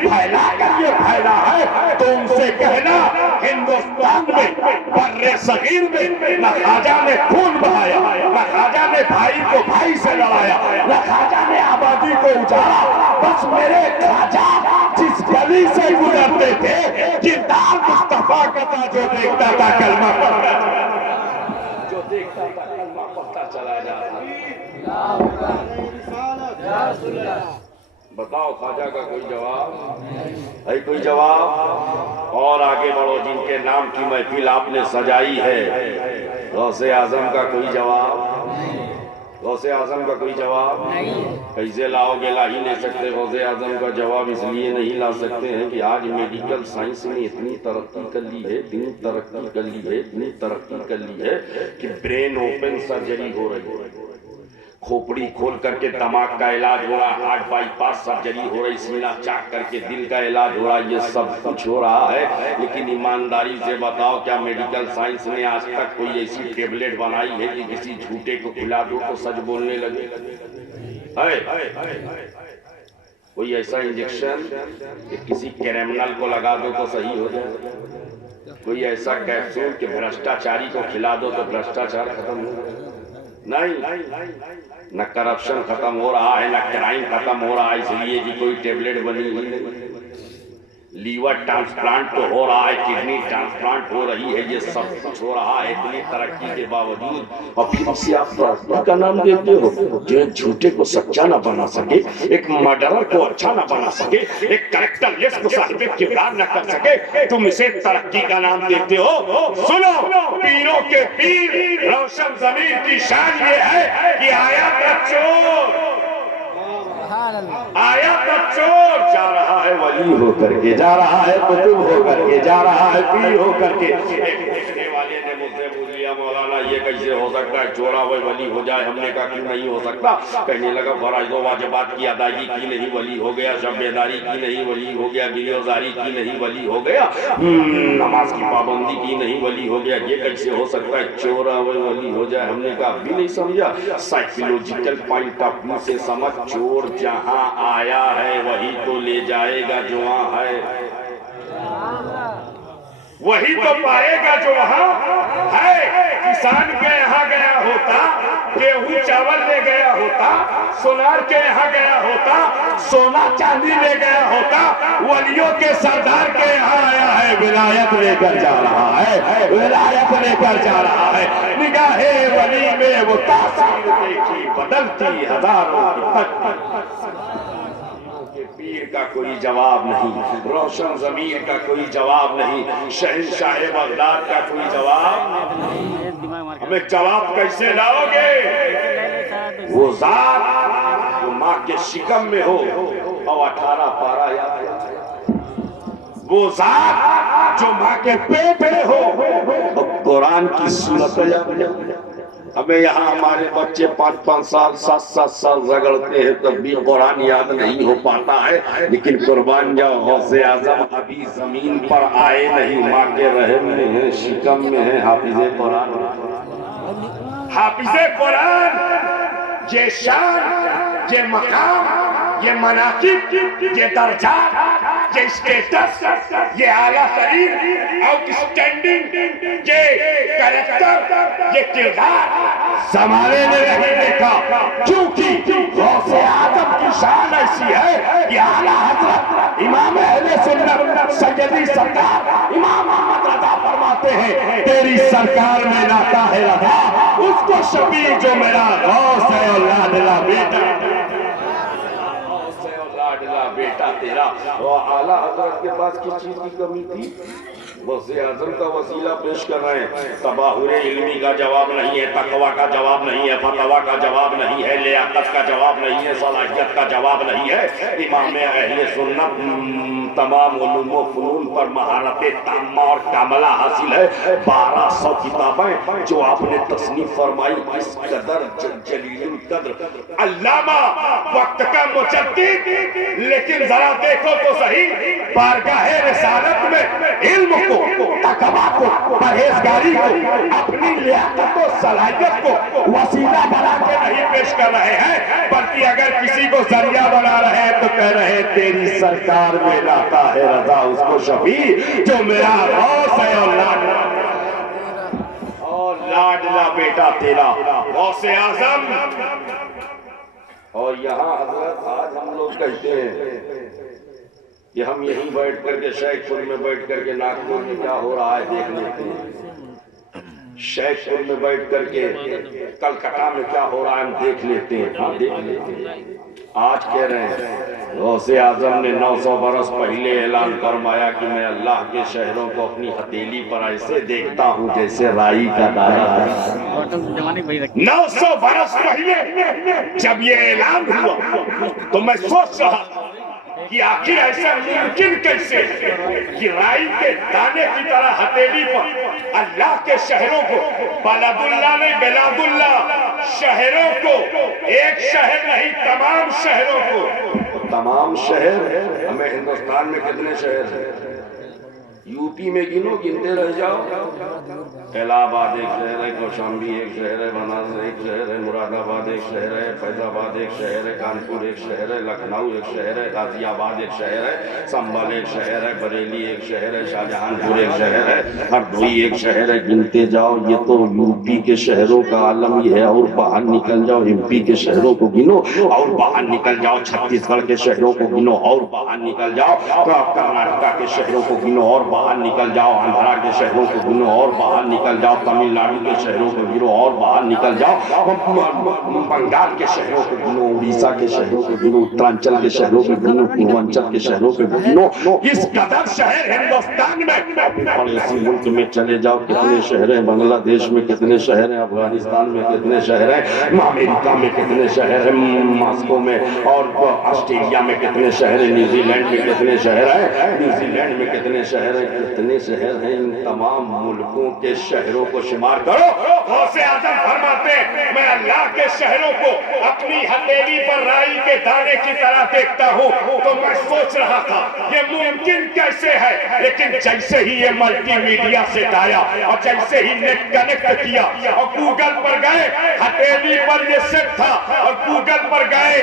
پھیلا کر یہ پھیلا ہے، تو ان سے کہنا ہندوستان میں بر صغیر میں نہ خواجہ نے خون بہایا، نہ خواجہ نے بھائی کو بھائی سے لڑایا، نہ خواجہ نے آبادی کو اجاڑا، بس میرے خواجہ جس گلی سے گزرتے تھے جردار مصطفیٰ کا تھا، جو دیکھتا تھا کلمہ پڑھتا تھا، جو دیکھتا تھا کلمہ پڑھتا چلا جاتا۔ بتاؤ خواجہ کا کوئی جواب ہے؟ کوئی جواب؟ اور آگے بڑھو، جن کے نام کی محفل آپ نے سجائی ہے، غوث اعظم کا کوئی جواب؟ غوث اعظم کا کوئی جواب؟ کیسے لاؤ گے؟ لا ہی نہیں سکتے۔ غوث اعظم کا جواب اس لیے نہیں لا سکتے ہیں کہ آج میڈیکل سائنس نے اتنی ترقی کر لی ہے، اتنی ترقی کر لی ہے، اتنی ترقی کر لی ہے کہ برین اوپن سرجری ہو رہی ہے، کھوپڑی کھول کر کے دماغ کا علاج ہو رہا، ہارٹ بائی پاس سرجری ہو رہی، سینہ چاک کر کے دل کا علاج ہو رہا، یہ سب کچھ ہو رہا ہے، لیکن ایمانداری سے بتاؤ کیا میڈیکل سائنس نے آج تک کوئی ایسی ٹیبلٹ بنائی ہے کہ کسی جھوٹے کو کھلا دو تو سچ بولنے لگے؟ کوئی ایسا انجیکشن کہ کسی کرمنل کو لگا دو تو صحیح ہو جائے؟ کوئی ایسا کیپسول کہ بھرشٹاچاری کو کھلا دو تو بھرشٹاچار ختم ہو جائے؟ نہیں، نہ کرپشن ختم ہو رہا ہے، نہ کرائم ختم ہو رہا ہے اس لیے کہ کوئی ٹیبلٹ بنی ہوئی نہیں۔ لیور ٹرانسپلانٹ تو ہو رہا ہے، کڈنی ٹرانسپلانٹ ہو رہی ہے، یہ سب کچھ ہو رہا ہے اتنی ترقی کے باوجود، اور پھر اسے آپ پرستوں کا نام دیتے ہو، جو ایک جھوٹے کو سچا نہ بنا سکے، ایک مرڈرر کو اچھا نہ بنا سکے، ایک کریکٹر لیس کو صاحب کردار نہ کر سکے، تم اسے ترقی کا نام دیتے ہو۔ سنو، پیروں کے پیر روشن ضمیر کی شان یہ ہے کہ آیا تھا چور، آیا تھا چور، جا رہا ہے ولی ہو کر کے، جا رہا ہے قطب ہو کر کے، جا رہا ہے پیر ہو کر کے۔ ایک دیکھنے والے نے مجھ سے پوچھ لیا، مولانا یہ کیسے ہو سکتا ہے چورا وہ ولی ہو جائے؟ ہم نے کہا کیوں نہیں ہو سکتا؟ کہنے لگا فرائض و واجبات کی ادائیگی کی نہیں ولی ہو گیا، شب بیداری کی نہیں ولی ہو گیا، گریزاری کی نہیں ولی ہو گیا، نماز کی پابندی کی نہیں ولی ہو گیا، یہ کیسے ہو سکتا ہے چورا وہ ولی ہو جائے؟ ہم نے کہا ابھی نہیں سمجھا، سائیکولوجیکل پوائنٹ آف ویو سے سمجھ، چور جہاں آیا ہے وہی تو لے جائے گا جو وہاں ہے، وہی تو پائے گا جو وہاں ہے۔ کسان کے یہاں گیا ہوتا، گیہوں چاول لے گیا ہوتا، سونار کے یہاں گیا ہوتا، سونا چاندی لے گیا ہوتا، ولیوں کے سردار کے یہاں آیا ہے، ولایت لے کر جا رہا ہے، ولایت لے کر جا رہا ہے۔ نگاہ ولی میں وہ تاثیر دیکھی بدلتی ہزاروں کی تک، پیر کا کوئی جواب نہیں، روشن ضمیر کا کوئی جواب نہیں، شہنشاہ بغداد کا کوئی جواب نہیں۔ ہمیں جواب کیسے لاؤ گے؟ وہ ذات جو ماں کے شکم میں ہو اور 18 پارہ یاد ہے، وہ ذات جو ماں کے پیٹ میں ہو اور قرآن کی سورت یاد ہے۔ ہمیں یہاں ہمارے بچے 5-5 سال 7-7 سال رگڑتے ہیں تب بھی قرآن یاد نہیں ہو پاتا ہے، لیکن قربان جاؤ غوث اعظم ابھی زمین پر آئے نہیں، ماں کے رحم میں ہیں، شکم میں ہیں، حافظ قرآن، حافظ قرآن۔ یہ شان، یہ مقام، یہ مناقب، یہ درجات، یہ اسٹیٹس، یہ اعلیٰ ترین آؤٹ اسٹینڈنگ، یہ کریکٹر، یہ کردار زمانے نے نہیں دیکھا، کیونکہ غوث اعظم کی شان ایسی ہے کہ اعلیٰ حضرت امام اہل سنت سیدی سرکار امام احمد رضا فرماتے ہیں، تیری سرکار میں ناتا ہے رضا، اس کو شفیع جو میرا غوث ہے اور لاڈلا بیٹا، غوث ہے اور لاڈلا بیٹا تیرا۔ اور اعلیٰ حضرت کے پاس کس چیز کی کمی تھی؟ غوث اعظم کا وسیلہ پیش کر رہے ہیں. تباہر علمی کا جواب نہیں ہے, تقوی کا جواب نہیں ہے, فتویٰ کا جواب نہیں ہے, لیاقت کا جواب نہیں ہے, صلاحیت کا جواب نہیں ہے. امام اہل سنت تمام علوم و فنون پر مہارت تامہ اور کاملہ حاصل ہے. 1200 کتابیں جو آپ نے تصنیف فرمائی, اس قدر جلیل القدر علامہ, وقت کا مجدد. لیکن ذرا دیکھو تو صحیح, بارگاہ رسالت میں علم کو, تقویٰ کو, پرہیزگاری کو, اپنی لیاقت و صلاحیت کو وسیلہ بنا کے نہیں پیش کر رہے ہیں, بلکہ اگر کسی کو ذریعہ بنا رہے ہیں تو کہہ رہے ہیں تیری سرکار میں لاتا ہے رضا اس کو شفیع جو میرا غوث ہے اور لاڈلا بیٹا تیرا غوث اعظم. اور یہاں حضرت آج ہم لوگ کہتے ہیں کہ ہم یہیں بیٹھ کر کے شیخ پور میں بیٹھ کر کے ناگپور میں کیا ہو رہا ہے دیکھ لیتے ہیں, شیخ پور میں بیٹھ کر کے کلکتہ میں کیا ہو رہا ہے ہم دیکھ لیتے ہیں. ہاں دیکھ لیتے ہیں. آج کہہ رہے ہیں غوث اعظم نے 900 برس پہلے اعلان فرمایا کہ میں اللہ کے شہروں کو اپنی ہتھیلی پر ایسے دیکھتا ہوں جیسے رائی کا دانا. 900 برس پہلے جب یہ اعلان ہوا تو میں سوچ رہا کہ آخر ایسا ممکن کیسے کہ رائی کے دانے کی طرح ہتھیلی پر اللہ کے شہروں کو, بلد اللہ نہیں بلاد اللہ, شہروں کو, ایک شہر نہیں تمام شہروں کو. تمام شہر, ہمیں ہندوستان میں کتنے شہر ہیں؟ یو پی میں گنو, گنتے رہ جاؤ. الہ آباد ایک شہر ہے, کوشامبی ایک شہر ہے, بنارس ایک شہر ہے, مراد آباد ایک شہر ہے, فیض آباد ایک شہر ہے, کانپور ایک شہر ہے, لکھنؤ ایک شہر ہے, غازی آباد ایک شہر ہے, سنبھل ایک شہر ہے, بریلی ایک شہر ہے, شاہجہان پور ایک شہر ہے, ہردوئی ایک شہر ہے. گنتے جاؤ. یہ تو یو پی کے شہروں کا عالم ہی ہے. اور باہر نکل جاؤ, ایم پی کے شہروں کو گنو, اور باہر نکل جاؤ چھتیس گڑھ کے شہروں کو گنو, اور باہر نکل جاؤ کرناٹکا کے شہروں کو گنو, اور باہر نکل جاؤ آندھرا کے شہروں کو گنو, اور باہر نکل جاؤ تمل ناڈو کے شہروں کو گنو, اور باہر نکل جاؤ بنگال کے شہروں کو گنو, اڑیسہ کے شہروں کو گنو, اترانچل کے شہروں کو گنو, پورانچل کے شہروں کو گنو. اس قدر شہر ہندوستان میں, اور اسی ملک میں چلے جاؤ کتنے شہر ہیں, بنگلہ دیش میں کتنے شہر ہیں, افغانستان میں کتنے شہر ہیں, امریکہ میں کتنے شہر ہیں, ماسکو میں, اور آسٹریلیا میں کتنے شہر ہیں, نیوزی لینڈ میں کتنے شہر ہیں, نیوزی لینڈ میں کتنے شہر ہیں, کتنے شہر ہیں. ان تمام ملکوں کے شہروں کو شمار کرو. غوث اعظم فرماتے میں اللہ کے شہروں کو اپنی ہتھیلی پر رائی کے دانے کی طرح دیکھتا ہوں. تو میں سوچ رہا تھا یہ ممکن کیسے ہے, لیکن جیسے ہی یہ ملٹی میڈیا سے آیا اور جیسے ہی نیٹ کنیکٹ کیا اور گوگل پر گئے, ہتھیلی پر یہ سیٹ تھا, اور گوگل پر گئے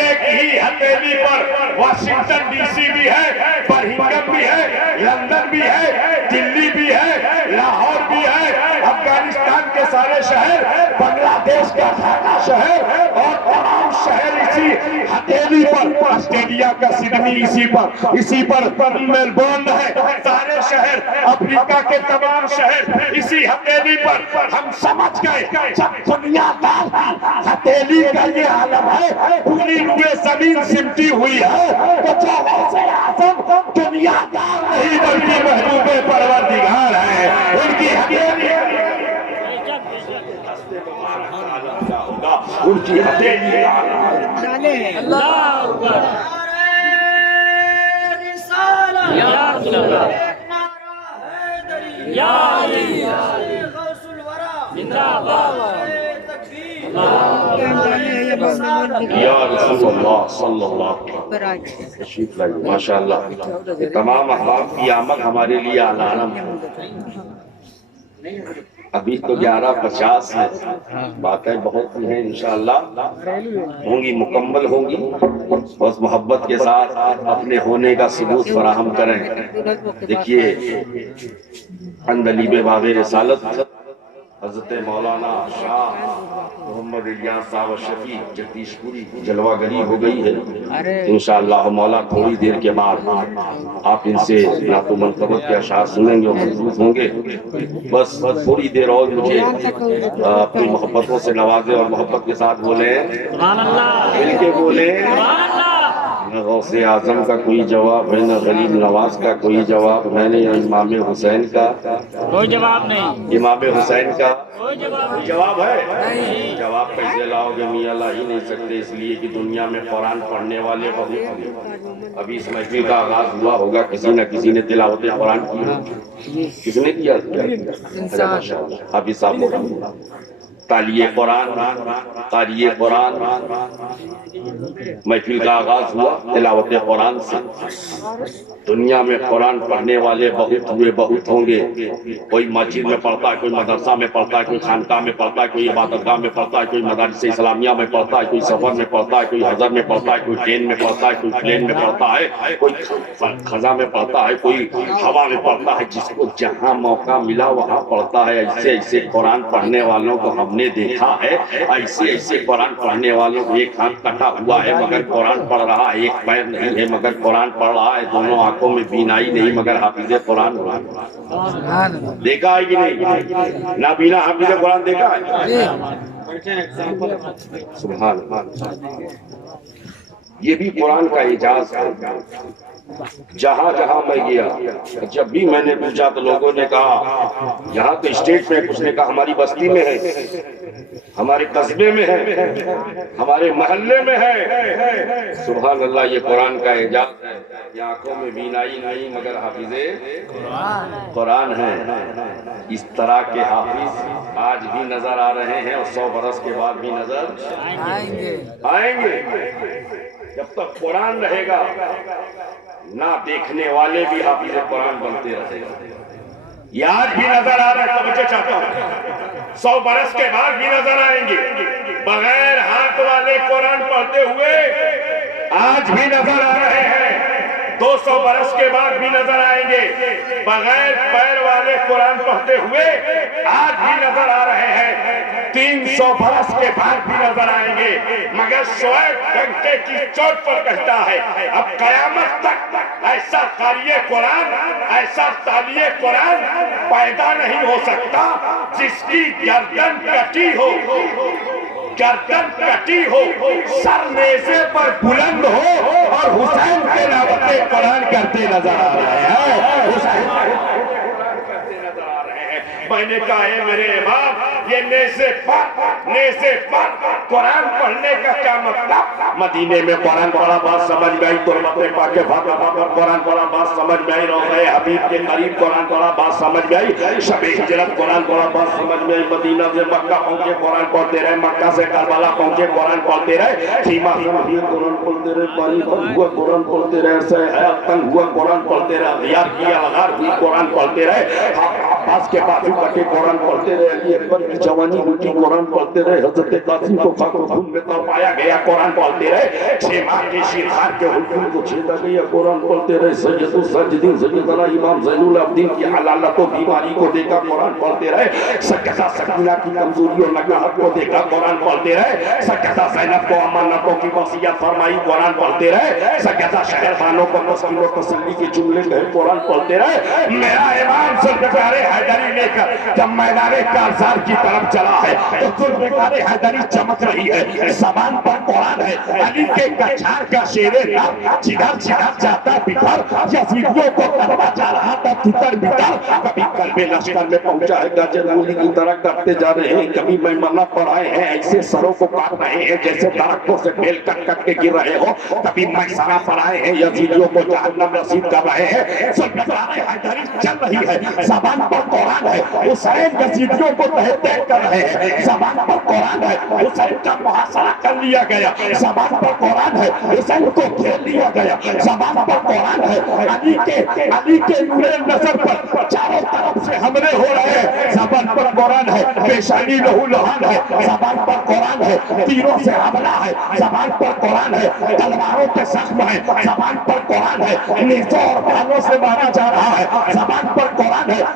ایک ہی ہتھیلی پر واشنگٹن ڈی سی بھی ہے, برمنگھم بھی ہے, لندن بھی ہے, دلی بھی ہے, لاہور بھی ہے, افغانستان کے سارے شہر, بنگلہ دیش کا ڈھاکہ شہر, اور تمام شہر اسی ہتھیلی پر, آسٹریلیا کا سڈنی اسی پر میلبورن ہے, سارے شہر, افریقہ کے تمام شہر اسی ہتھیلی پر. ہم سمجھ گئے جب دنیا دار ہتھیلی کا یہ عالم ہے, پوری روئے زمین سمٹی ہوئی ہے, تو جو غوث اعظم دنیا دار نہیں بلکہ محبوب پروردگار ہے, ان کی ہتھیلی ان کی ہتھیلی اللہ اکبر. یا رسول اللہ, یا علی, غوث الورا زندہ باد, یا رسول اللہ صلی اللہ علیہ وسلم. تشریف لائیے. ماشاءاللہ تمام احباب کی آمد ہمارے لیے الارم ہے. ابھی تو 11:50 ہے, باتیں بہت سی ہیں, انشاءاللہ ہوں گی, مکمل ہوں گی. بس محبت کے ساتھ اپنے ہونے کا ثبوت فراہم کریں. دیکھیے عندلیب باب رسالت حضرت مولانا شاہ محمد الیاس صاحب شفیع جگدیش پوری جلوہ گری ہو گئی ہے. انشاءاللہ مولا تھوڑی دیر کے بعد آپ ان سے نعت و منقبت کے اشعار سنیں گے اور محفوظ ہوں گے. بس تھوڑی دیر اور مجھے اپنی محبتوں سے نوازے اور محبت کے ساتھ بولیں, سبحان اللہ, مل کے بولیں, نہ غوث اعظم کا کوئی جواب ہے، نہ غریب نواز کا کوئی جواب ہے، نہ امام حسین کا کوئی جواب نہیں، امام حسین کا کوئی جواب کوئی جواب ہے؟ جواب کیسے لاؤ گے میاں؟ لا ہی نہیں سکتے، اس لیے کہ دنیا میں قرآن پڑھنے والے بہت ہیں۔ ابھی اس محفل کا آغاز ہوا ہوگا، کسی نہ کسی نے تلاوت قرآن کی ہوگی۔ کس نے کیا؟ اچھا ماشاءاللہ، حافظ صاحب تالیہ قرآن، قاری قرآن، محفل کا آغاز ہوا تلاوت قرآن سے۔ دنیا میں قرآن پڑھنے والے بہت ہوئے، بہت ہوں گے۔ کوئی مسجد میں پڑھتا ہے، کوئی مدرسہ میں پڑھتا ہے، کوئی خانقاہ میں پڑھتا ہے، کوئی عبادت گاہ میں پڑھتا ہے، کوئی مدارس اسلامیہ میں پڑھتا ہے، کوئی سفر میں پڑھتا ہے، کوئی حضر میں پڑھتا ہے، کوئی ٹرین میں پڑھتا ہے، کوئی پلین میں پڑھتا ہے، کوئی خزاں میں پڑھتا ہے، کوئی ہوا میں پڑھتا ہے۔ جس کو جہاں موقع ملا وہاں پڑھتا ہے۔ ایسے ایسے قرآن پڑھنے والوں کو ہم نے دیکھا ہے، ایسے ایسے قرآن پڑھنے والوں کو ایک ہاتھ کٹا ہوا ہے مگر قرآن پڑھ رہا ہے، ایک پیر نہیں ہے مگر قرآن پڑھ رہا ہے، دونوں آنکھوں میں بینائی نہیں مگر حافظ قرآن ہوا۔ دیکھا ہے کہ نہیں؟ نہ بینا حافظ قرآن دیکھا ہے؟ سبحان اللہ، یہ بھی قرآن کا اعجاز ہے۔ جہاں جہاں میں گیا، جب بھی میں نے پوچھا تو لوگوں نے کہا یہاں تو اسٹیٹ میں، کچھ نے کہا ہماری بستی میں ہے، ہمارے قصبے میں ہے، ہمارے محلے میں ہے۔ سبحان اللہ، یہ قرآن کا اعجاز ہے۔ یہ آنکھوں میں بینائی نہیں مگر حافظ قرآن ہے۔ اس طرح کے حافظ آج بھی نظر آ رہے ہیں اور 100 برس کے بعد بھی نظر آئیں گے۔ جب تک قرآن رہے گا نہ دیکھنے والے بھی حافظ قرآن بنتے رہے گا۔ یہ آج بھی نظر آ رہا ہے، توجہ چاہتا ہوں، 100 برس کے بعد بھی نظر آئیں گے۔ بغیر ہاتھ والے قرآن پڑھتے ہوئے آج بھی نظر آ رہے ہیں، 200 برس کے بعد بھی نظر آئیں گے۔ بغیر پیر والے قرآن پڑھتے ہوئے آج بھی نظر آ رہے ہیں، 300 برس کے بعد بھی نظر آئیں گے۔ مگر شعیب ڈنکے کی چوٹ پر کہتا ہے اب قیامت تک ایسا قاری قرآن، ایسا تالیہ قرآن پیدا نہیں ہو سکتا جس کی گردن کٹی ہو، گردن کٹی ہو، سر نیزے پر بلند ہو اور حسین تلاوت قرآن کرتے نظر آ رہے ہیں۔ حسین کرتے نظر آ رہے ہیں۔ میں نے کہا ہے میرے امام، یہ نیزے پر قرآن پڑھنے کا کیا مطلب؟ مدینے میں قرآن پڑھا بات سمجھ میں آئی، تربت پاک فاطمہ پر قرآن پڑھا بات سمجھ میں آئی، روضہ حبیب کے قریب قرآن پڑھا بات سمجھ میں آئی، شب ہجرت قرآن پڑھا بات سمجھ میں آئی، مدینہ سے مکہ پہنچے قرآن پڑھتے رہے، مکہ سے کربلا پہنچے قرآن پڑھتے رہے، خیمہ قرآن پڑھتے رہے، پانی بند ہوا قرآن پڑھتے رہے، حیات تنگ ہوا قرآن پڑھتے رہے، غیار کیا غار ہوئی قرآن پڑھتے رہے، عباس کے بازو کٹے قرآن پڑھتے رہے، علی اکبر کی جوانی لوٹی قرآن پڑھتے رہے، حضرت قاسم کو خاک و خون میں تڑپایا گیا قرآن پڑھتے رہے، 6 ماہ کے شیرخوار کے حلقوم کو چھیدا گیا قرآن پڑھتے رہے، سید الساجدین سیدنا امام زین العابدین کی حلالت و بیماری کو دیکھا قرآن پڑھتے رہے، سکتہ سکینہ کی کمزوری اور نکاحت کو دیکھا قرآن پڑھتے رہے، سکتہ زینب کو امانتوں کی وصیت فرمائی قرآن پڑھتے رہے، سکتہ شہر خانوں کو تسکین و تسلی کے جملے کہے قرآن پڑھتے رہے۔ میرا امام ذوالفقار حیدری لے کر جب میدان کارزار کی طرف چلا ہے تو ذوالفقار حیدری چمک رہی ہے، زبان پر قرآن ہے، علی کے کچھار کا شیر لب جدھر جدھر جاتا بکھر، یزیدیوں کو کرتا جا رہا تھا تتر بکھر، کبھی قلب لشکر میں پہنچا ہے گاجر مولی کی طرح کرتے جا رہے ہیں، کبھی میمنہ پڑھائے ہیں ایسے سروں کو کاٹ رہے ہیں جیسے درختوں سے بیل کٹ کٹ کے گر رہے ہو، کبھی میسرہ پڑھائے ہیں یزیدیوں کو جہنم رسید کر رہے ہیں، ذوالفقار حیدری چل رہی ہے، زبان پر قرآن ہے، حسین یزیدیوں کو تحت کر رہے ہیں، زبان پر قرآن ہے، حسین کا محاصرہ کر لیا گیا، زبان پر قرآن ہے، حسین کو گھیر لیا گیا، زبان پر قرآن ہے، علی کے نور نظر پر چاروں طرف سے حملے ہو رہے ہیں، زبان پر قرآن ہے، پیشانی لہو لہان ہے، زبان پر قرآن ہے، تیروں سے حملہ ہے، زبان پر قرآن ہے، تلواروں کے زخم ہے، زبان پر قرآن ہے، نیزوں اور بالوں سے مارا جا رہا ہے، زبان پر قرآن ہے،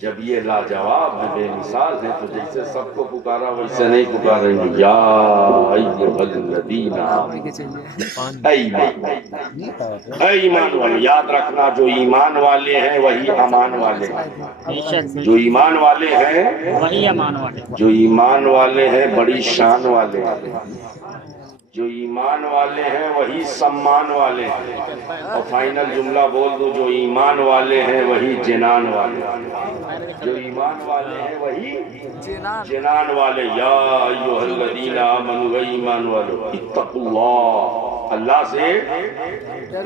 جب یہ لاجواب ہے، بے مثال ہے، تو جیسے سب کو پکارا ویسے نہیں پکاریں گے. یا ایھا الذین آمنوا، اے ایمان والے. یاد رکھنا جو ایمان والے ہیں وہی امان والے ہیں. جو ایمان والے ہیں وہی امان والے. جو ایمان والے ہیں بڑی شان والے ہیں. جو ایمان والے ہیں وہی سمان والے ہیں. اور فائنل جملہ بول دو، جو ایمان والے ہیں وہی جنان والے ہیں. جو ایمان والے ہیں وہی جنان والے. یا ایھا الذین آمنوا، اے ایمان والو، اتقوا اللہ،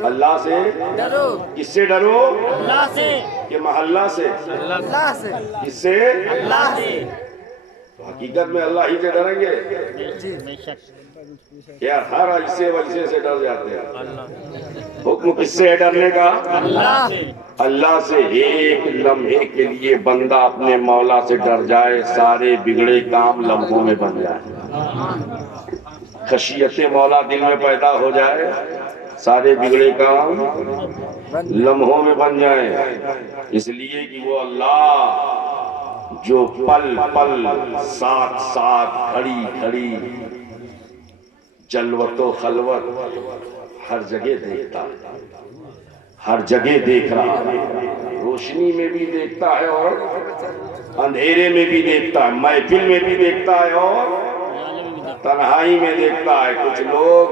اللہ سے ڈرو. کس سے ڈرو؟ اللہ سے. کہ محلہ سے؟ اللہ سے. کس سے؟ اللہ سے. حقیقت میں اللہ ہی سے ڈریں گے. بے شک. یار ہر ایسے ویسے سے ڈر جاتے ہیں. حکم کس سے ہے ڈرنے کا؟ اللہ سے. اللہ سے. ایک لمحے کے لیے بندہ اپنے مولا سے ڈر جائے، سارے بگڑے کام لمحوں میں بن جائے. خشیت مولا دل میں پیدا ہو جائے، سارے بگڑے کام لمحوں میں بن جائیں. اس لیے کہ وہ اللہ جو پل پل ساتھ ساتھ کھڑی کھڑی جلوت و خلوت ہر جگہ دیکھتا ہے، ہر جگہ دیکھ رہا ہے. روشنی میں بھی دیکھتا ہے اور اندھیرے میں بھی دیکھتا ہے، محفل میں بھی دیکھتا ہے اور تنہائی میں دیکھتا ہے. کچھ لوگ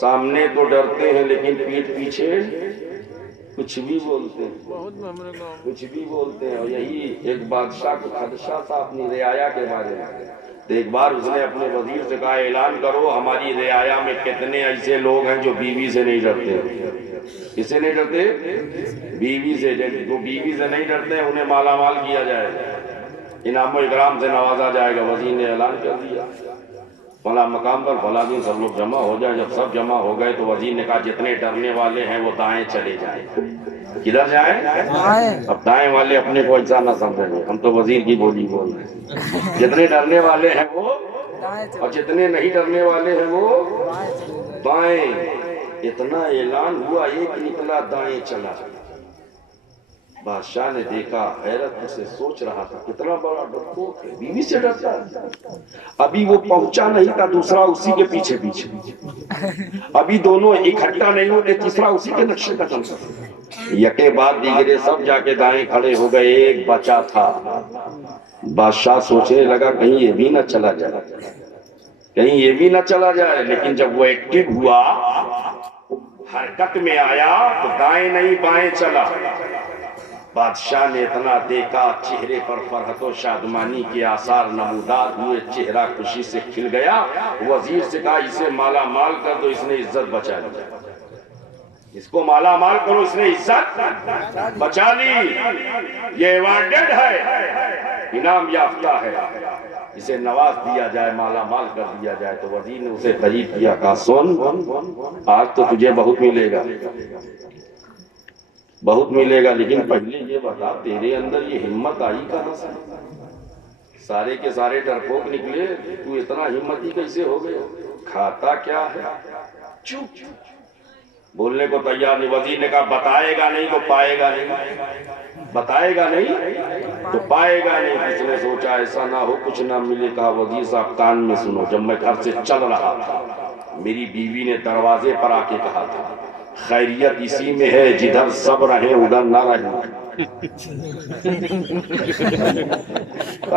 سامنے تو ڈرتے ہیں لیکن پیٹھ پیچھے کچھ بھی بولتے ہیں، کچھ بھی بولتے ہیں. اور یہی ایک بادشاہ کو خدشہ تھا اپنی رعایا کے بارے میں. تو ایک بار اس نے اپنے وزیر سے کہا، اعلان کرو ہماری رعایا میں کتنے ایسے لوگ ہیں جو بیوی سے نہیں ڈرتے. کس سے نہیں ڈرتے؟ بیوی سے. جو بیوی سے نہیں ڈرتے انہیں مالا مال کیا جائے گا، انعام و اکرام سے نوازا جائے گا. وزیر نے اعلان کر دیا، فلاں مقام پر فلاں دن سب لوگ جمع ہو جائے. جب سب جمع ہو گئے تو وزیر نے کہا جتنے ڈرنے والے ہیں وہ دائیں چلے جائیں. کدھر جائیں؟ اب دائیں والے اپنے کو ایسا نہ سمجھیں گے، ہم تو وزیر کی بولی بول رہے ہیں. جتنے ڈرنے والے ہیں وہ، اور جتنے نہیں ڈرنے والے ہیں وہ بائیں. اتنا اعلان ہوا، ایک نکلا دائیں چلا. بادشاہ نے دیکھا، حیرت سے سوچ رہا تھا کتنا بڑا ڈرپوک ہے، بیوی سے ڈرتا ہے. ابھی وہ پہنچا نہیں تھا، دوسرا اسی کے پیچھے پیچھے. ابھی دونوں اکٹھا نہیں ہوتے، تیسرا اسی کے نقشے قدم سے. یکے بعد دیگرے سب جا کے دائیں کھڑے ہو گئے، ایک بچا تھا. بادشاہ سوچنے لگا کہیں یہ بھی نہ چلا جائے، کہیں یہ بھی نہ چلا جائے. لیکن جب وہ ایکٹیو ہوا، حرکت میں آیا تو دائیں نہیں بائیں چلا. بادشاہ نے اتنا دیکھا، چہرے پر فرحت و شادمانی کے آثار نمودار ہوئے، چہرہ خوشی سے کھل گیا. وزیر سے کہا اسے مالا مال کر دو، اس نے عزت بچا لی. اس کو مالا مال کرو، اس نے عزت بچا لی. یہ ایوارڈڈ ہے، انعام یافتہ ہے، اسے نواز دیا جائے، مالا مال کر دیا جائے. تو وزیر نے اسے قریب کیا، کہا سن، آج تو تجھے بہت ملے گا، بہت ملے گا، لیکن پہلے یہ بتا تیرے اندر یہ ہمت آئی کہاں سے؟ سارے کے سارے ڈرپوک نکلے، تو اتنا ہمتی کیسے ہو گئے؟ کھاتا کیا ہے؟ چپ. بولنے کو تیار نہیں. وزیر نے کہا بتائے گا نہیں تو پائے گا نہیں، بتائے گا نہیں تو پائے گا نہیں. کس نے سوچا ایسا نہ ہو کچھ نہ ملے. کہا وزیر صاحب کان میں سنو، جب میں گھر سے چل رہا تھا میری بیوی نے دروازے پر آ کے کہا تھا خیریت اسی میں ہے جدھر سب رہیں ادھر نہ رہیں.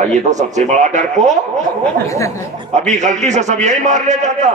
یہ تو سب سے بڑا ڈر کو ابھی غلطی سے سب یہی مار لے جاتا.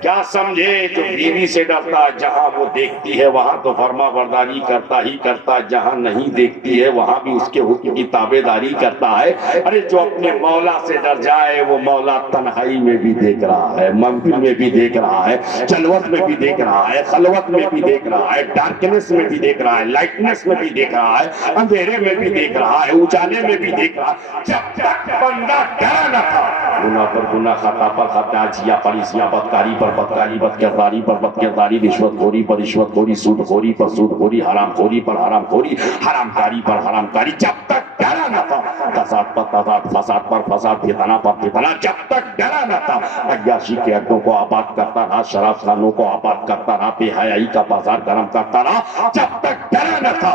کیا سمجھے جو بیوی سے ڈرتا جہاں وہ دیکھتی ہے وہاں تو فرما برداری کرتا ہی کرتا، جہاں نہیں دیکھتی ہے وہاں بھی اس کے حکم کی تابع داری کرتا ہے. ارے جو اپنے مولا سے ڈر جائے وہ مولا تنہائی میں بھی دیکھ رہا ہے، محفل میں بھی دیکھ رہا ہے، جلوت میں بھی دیکھ رہا ہے، خلوت میں بھی دیکھ رہا ہے، ڈارکنس میں بھی دیکھ رہا ہے، لائٹنس میں بھی دیکھ رہا ہے، اندھیرے میں بھی دیکھ رہا ہے، اجالے میں بھی دیکھ رہا ہے. جب تک بندہ ڈرا نہ تھا، گناہ پر گناہ، خطا پر خطا، جیا پر اسیا، بدکاری پر بدکاری، بدکرداری پر بدکرداری، رشوت خوری پر رشوت خوری، سود خوری پر سود خوری، حرام خوری پر حرام خوری، حرام کاری پر حرام کاری. جب تک ڈرا نہ تھا، فساد پر فساد، فساد پر فساد، فتنہ پر فتنہ. جب تک ڈرا نہ تھا، عیاشی کے اڈوں کو آباد کرتا رہا، شراب خانوں کو آباد کرتا رہا، بے حیائی کا بازار گرم کرتا رہا. جب تک ڈرا نہ تھا،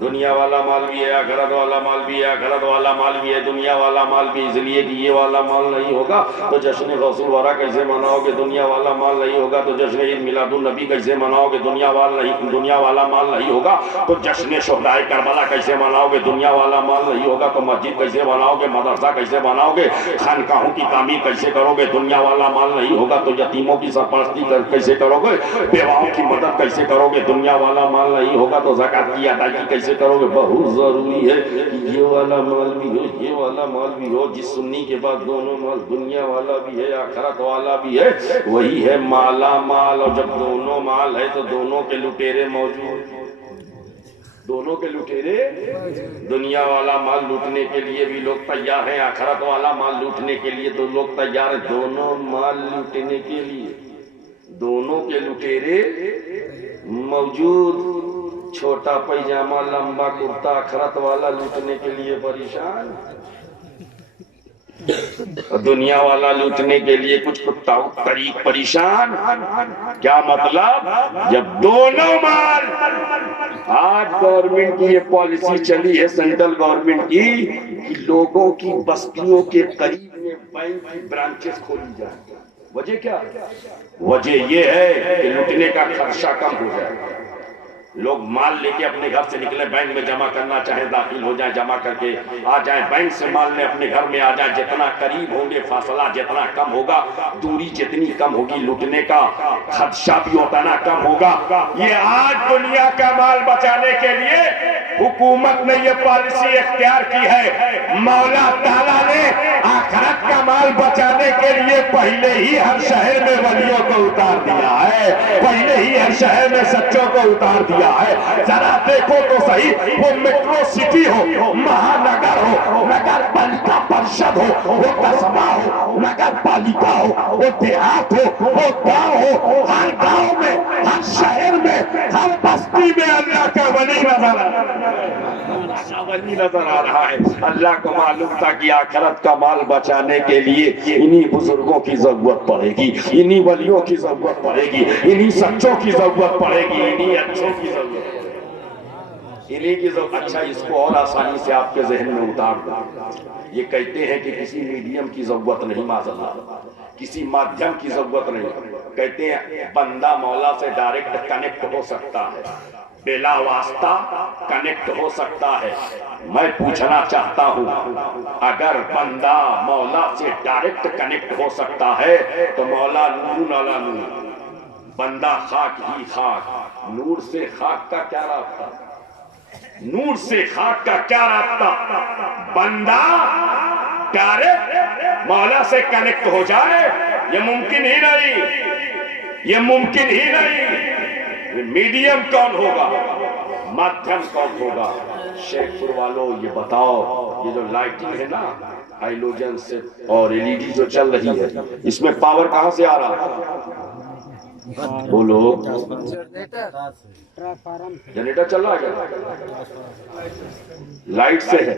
دنیا والا مال بھی ہے، آخرت والا مال بھی ہے، آخرت والا مال بھی ہے، دنیا والا مال بھی، اس لیے کہ یہ والا مال نہیں ہوگا تو جشن غوث الورا کیسے مناؤ گے؟ دنیا والا مال نہیں ہوگا تو جشن عید میلاد النبی کیسے مناؤ گے؟ دنیا والا مال نہیں ہوگا تو جشن شہدائے کربلا کیسے مناؤ گے؟ دنیا والا مال نہیں ہوگا تو مسجد کیسے بناؤ گے؟ مدرسہ کیسے بناؤ گے؟ خانقاہوں کی تعمیر کیسے کرو گے؟ دنیا والا مال نہیں ہوگا تو یتیموں کی سرپرستی کیسے کرو گے؟ بیواؤں کی مدد کیسے کرو گے؟ دنیا والا مال نہیں ہوگا تو زکوٰۃ کی ادائیگی کیسے کرو گے؟ بہت ضروری ہے کہ یہ والا مال بھی ہو، یہ والا مال بھی ہو. جس سنی کے بعد دونوں مال، دنیا والا بھی ہے، آخرت والا بھی ہے، وہی ہے مالا مال. اور جب دونوں مال ہے تو دونوں کے لٹیرے موجود، دونوں کے لٹیرے. دنیا والا مال لوٹنے کے لیے بھی لوگ تیار ہیں، آخرت والا مال لوٹنے کے لیے تو لوگ تیار ہیں. دونوں مال لوٹنے کے لیے دونوں کے لٹیرے موجود. چھوٹا پیجامہ لمبا کرتا، آخرت والا لوٹنے کے لیے پریشان، دنیا والا لوٹنے کے لیے کچھ طریق پریشان. کیا مطلب؟ جب دونوں مال. آج گورنمنٹ کی یہ پالیسی چلی ہے، سینٹرل گورنمنٹ کی، کہ لوگوں کی بستیوں کے قریب میں بینک کی برانچز کھولی جائیں. وجہ کیا؟ وجہ یہ ہے کہ لوٹنے کا خدشہ کم ہو جائے. لوگ مال لے کے اپنے گھر سے نکلے، بینک میں جمع کرنا چاہیں داخل ہو جائیں، جمع کر کے آ جائیں، بینک سے مال لے اپنے گھر میں آ جائیں. جتنا قریب ہوں گے فاصلہ جتنا کم ہوگا، دوری جتنی کم ہوگی، لوٹنے کا خدشہ بھی اتنا کم ہوگا. یہ آج دنیا کا مال بچانے کے لیے حکومت نے یہ پالیسی اختیار کی ہے. مولا تعالیٰ نے آخرت کا مال بچانے کے لیے پہلے ہی ہر شہر میں ولیوں کو اتار دیا ہے، پہلے ہی ہر شہر میں سچوں کو اتار دیا ہے. ذرا دیکھو تو صحیح، وہ میٹرو سٹی ہو، مہانگر ہو، نگر پالیکا پرشد ہو، وہ قصبہ ہو، نگر پالیکا ہو، وہ دیہات ہو، وہ گاؤں ہو، ہر گاؤں میں، ہر شہر میں، ہر بستی میں اللہ کا ولی نظر آ رہا ہے. اللہ کو معلوم تھا کہ آخرت کا مال بچانے کے لیے انہی بزرگوں کی ضرورت پڑے گی، انہی ولیوں کی ضرورت پڑے گی، انہی سچوں کی ضرورت پڑے گی، انہی اچھوں کی ضرورت پڑے گی، انہی کی ضرورت. اچھا، اس کو اور آسانی سے آپ کے ذہن میں اتار دو. یہ کہتے ہیں کہ کسی میڈیم کی ضرورت نہیں، معذاللہ کسی مادھیم کی ضرورت نہیں. کہتے ہیں بندہ مولا سے ڈائریکٹ کنیکٹ ہو سکتا ہے، بلا واسطہ کنیکٹ ہو سکتا ہے. میں پوچھنا چاہتا ہوں، اگر بندہ مولا سے ڈائریکٹ کنیکٹ ہو سکتا ہے تو مولا نور علی نور، بندہ خاک ہی خاک، نور سے خاک کا کیا رابطہ؟ نور سے خاک کا کیا رابطہ؟ بندہ ڈائریکٹ مولا سے کنیکٹ ہو جائے، یہ ممکن ہی نہیں، یہ ممکن ہی نہیں. میڈیم کون ہوگا؟ مادھیم کون ہوگا؟ شیخ پور والوں یہ بتاؤ، یہ جو لائٹنگ ہے نا ہائیلوجن سے اور LED جو چل رہی ہے، اس میں پاور کہاں سے آ رہا ہے؟ بولو. جنریٹر چل رہا ہے، لائٹ سے ہے.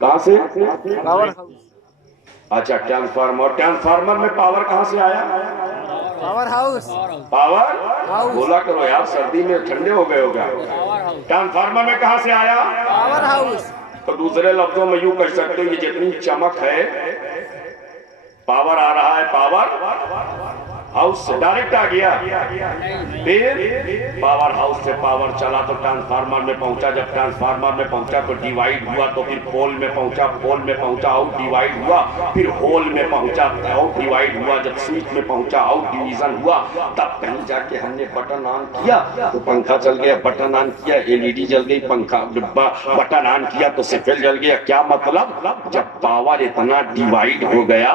کہاں سے؟ Power house. اچھا، ٹرانسفارمر میں پاور کہاں سے آیا؟ Power house. پاور بولا کرو یار، سردی میں ٹھنڈے ہو گئے ہو گیا. ٹرانسفارمر میں کہاں سے آیا؟ Power house. تو دوسرے لفظوں میں یوں کہہ سکتے ہو، یہ جتنی چمک ہے پاور آ رہا ہے، پاور ہاؤس سے ڈائریکٹ آ گیا. پھر پاور ہاؤس سے پاور چلا تو ٹرانسفارمر میں پہنچا، جب ٹرانسفارمر میں پہنچا تو ڈیوائیڈ ہوا، تو پھر پول میں پہنچا، پول میں پہنچا آؤٹ ڈیوائیڈ ہوا، پھر ہول میں پہنچا آؤٹ ڈیوائیڈ ہوا، جب سوئچ میں پہنچا آؤٹ ڈیویژن ہوا، تب کہیں جا کے ہم نے بٹن آن کیا تو پنکھا چل گیا، بٹن آن کیا LED جل گئی، پنکھا بٹن آن کیا تو سیفل جل گیا. کیا مطلب؟ جب پاور اتنا ڈیوائیڈ ہو گیا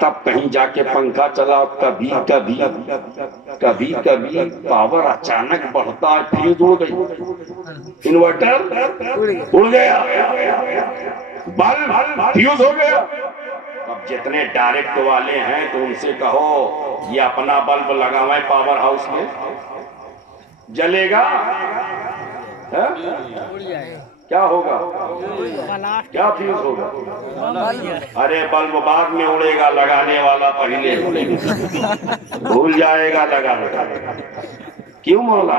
تب کہیں جا کے پنکھا چلا. کبھی کبھی پاور اچانک بڑھتا ہے، فیوز ہو گئی، انورٹر اڑ گیا، بلب فیوز ہو گیا. اب جتنے ڈائریکٹ والے ہیں تو ان سے کہو یہ اپنا بلب لگاوائیں پاور ہاؤس میں، جلے گا؟ کیا ہوگا؟ کیا فیوز ہوگا؟ ارے بلب بعد میں اڑے گا، لگانے والا پہلے اڑے گا، بھول جائے گا لگانے. کیوں مولا؟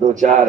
2-4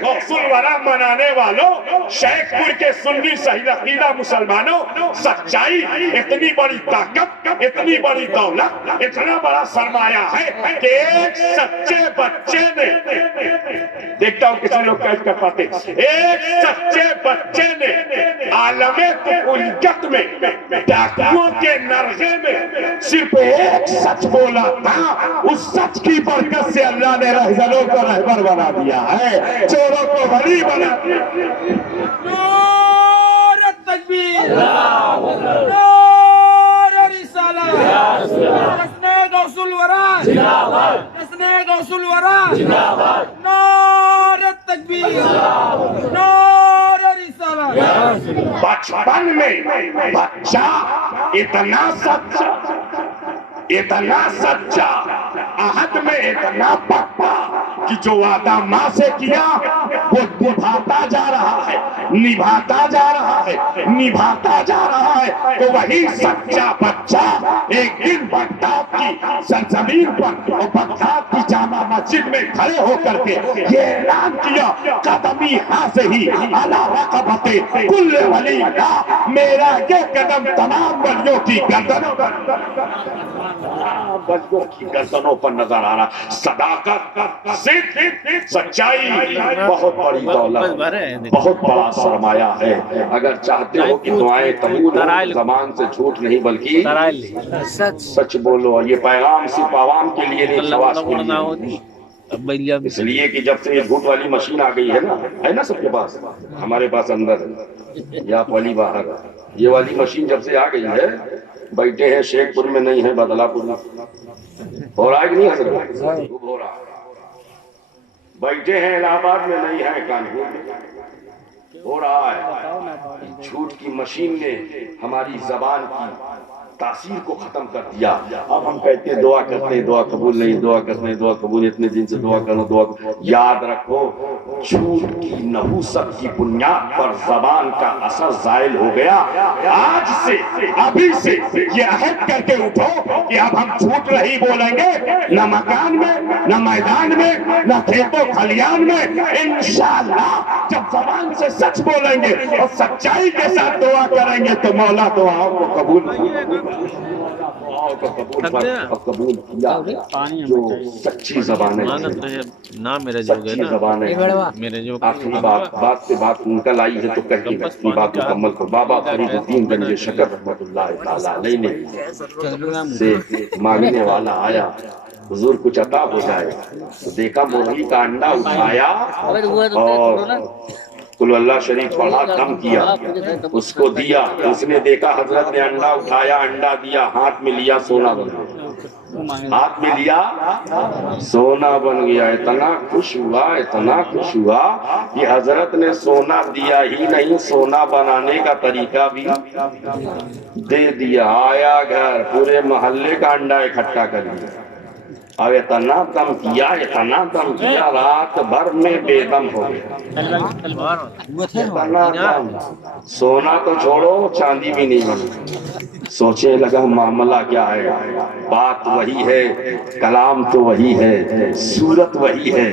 غوث الورا منانے والوں، شیخ پور کے سنی صحیح عقیدہ مسلمانوں، سچائی اتنی بڑی طاقت، اتنی بڑی دولت، اتنا بڑا سرمایہ ہے کہ ایک سچے بچے نے، دیکھتا ہوں کسی لوگ کیسے کر پاتے، ایک سچے بچے نے عالم کلیت میں ڈاکوؤں کے نرغے میں صرف ایک سچ بولا تھا، اس سچ کی برکت سے اللہ نے رہزنوں کو رہبر بنا دیا ہے، چوروں کو ولی بنا دیا۔ نور التکبیر، نور الرسالہ، حسن غوث الورا، حسن غوث الورا، نور التکبیر، نور الرسالہ۔ بچپن میں بچہ اتنا سچا، عہد میں اتنا پکا کہ جو وعدہ ماں سے کیا وہ نبھاتا جا رہا ہے، نبھاتا جا رہا ہے، نبھاتا جا رہا ہے۔ تو وہی سچا بچہ ایک دن بغداد کی سرزمین پر اور بغداد کی جامع مسجد میں کھڑے ہو کر کے یہ اعلان کیا، قدمی حاضی علی رقبت کل ولی اللہ، میرا یہ قدم تمام ولیوں کی گردنوں کی گردنوں پر نظر آ رہا۔ صداقت، صدق، سچائی بہت بڑی دولت، بہت بڑا سرمایہ ہے۔ اگر چاہتے ہو کہ دعائیں قبول ہوں، زبان سے جھوٹ نہیں بلکہ سچ بولو۔ یہ پیغام صرف عوام کے لیے نہیں، خواص کے لیے، اس لیے کہ جب سے یہ جھوٹ والی مشین آ گئی ہے نا سب کے پاس، ہمارے پاس اندر ہے یا والی باہر، یہ والی مشین جب سے آ گئی ہے، بیٹھے ہیں شیخ پور میں نہیں ہے، بدلا پور میں ہو رہا ہے کہ نہیں حضرت؟ ہو رہا ہے۔ بیٹھے ہیں الہ آباد میں نہیں ہے، کانپور میں ہو رہا ہے۔ جھوٹ کی مشین نے ہماری زبان کی تاثیر کو ختم کر دیا۔ اب ہم کہتے ہیں دعا کرتے ہیں، دعا قبول نہیں، دعا کرتے ہیں، دعا قبول، اتنے دن سے دعا کرنا، دعا کرنا۔ یاد رکھو، جھوٹ کی نحوست کی بنیاد پر زبان کا اثر زائل ہو گیا۔ آج سے، ابھی سے یہ عہد کر کے اٹھو کہ اب ہم جھوٹ نہیں بولیں گے، نہ مکان میں، نہ میدان میں، نہ کھیتوں کھلیان میں۔ انشاءاللہ جب زبان سے سچ بولیں گے اور سچائی کے ساتھ دعا کریں گے تو مولا دعاؤں کو قبول قبول کیا۔ جو سچی زبانیں آخری بات سے بات نکل آئی ہے تو کہہ کے اپنی بات مکمل کر۔ بابا فرید الدین گنج شکر رحمۃ اللہ تعالیٰ علیہ نے سے مانگنے والا آیا، حضور کچھ عطا ہو جائے، تو دیکھا مرغی کا انڈا اٹھایا اور قل اللہ شریف پڑھا، دم کیا، اس کو دیا۔ اس نے دیکھا حضرت نے انڈا اٹھایا، انڈا دیا، ہاتھ میں لیا، سونا بن گیا، ہاتھ میں لیا سونا بن گیا۔ اتنا خوش ہوا، اتنا خوش ہوا کہ حضرت نے سونا دیا ہی نہیں، سونا بنانے کا طریقہ بھی دے دیا۔ آیا گھر، پورے محلے کا انڈا اکٹھا کر دیا، اب اتنا دم کیا، اتنا دم کیا، رات بھر میں بے دم ہو گیا۔ اتنا دم، سونا تو چھوڑو، چاندی بھی نہیں بنی۔ سوچے لگا معاملہ کیا ہے، بات وہی ہے، کلام تو وہی ہے، صورت وہی ہے،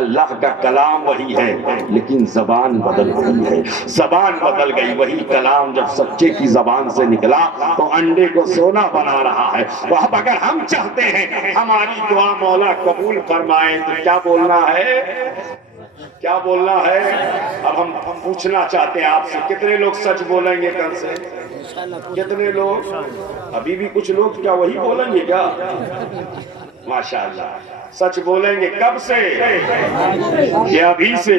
اللہ کا کلام وہی ہے، لیکن زبان بدل گئی ہے، زبان بدل گئی۔ وہی کلام جب سچے کی زبان سے نکلا تو انڈے کو سونا بنا رہا ہے۔ تو اب اگر ہم چاہتے ہیں ہماری دعا مولا قبول فرمائے تو کیا بولنا ہے، کیا بولنا ہے؟ اب ہم پوچھنا چاہتے ہیں آپ سے، کتنے لوگ سچ بولیں گے کل سے؟ کتنے لوگ؟ ابھی بھی کچھ لوگ کیا وہی بولیں گے کیا؟ ماشاءاللہ، سچ بولیں گے کب سے؟ یہ ابھی سے۔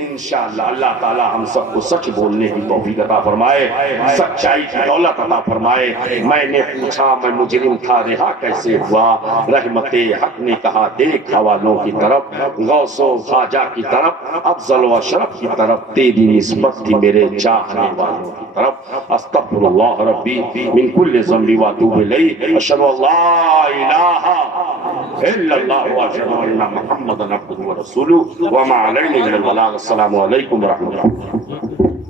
انشاءاللہ اللہ تعالی ہم سب کو سچ بولنے کی توفیق عطا فرمائے، سچائی کی دولت عطا فرمائے۔ میں نے پوچھا میں مجرم تھا، رہا کیسے ہوا؟ رحمت حق نے کہا دیکھ حوالوں کی طرف، غوث و خواجہ کی طرف، افضل و اشرف کی طرف، تیری نسبت تھی میرے چاہنے والوں کی طرف۔ استغفر اللہ ربی من کل ذنب واتوب الیہ، اشہد ان لا الہ الا اللہ واشهد ان محمدا عبده ورسوله وما علینا الا البلاغ۔ السلام علیکم ورحمۃ اللہ۔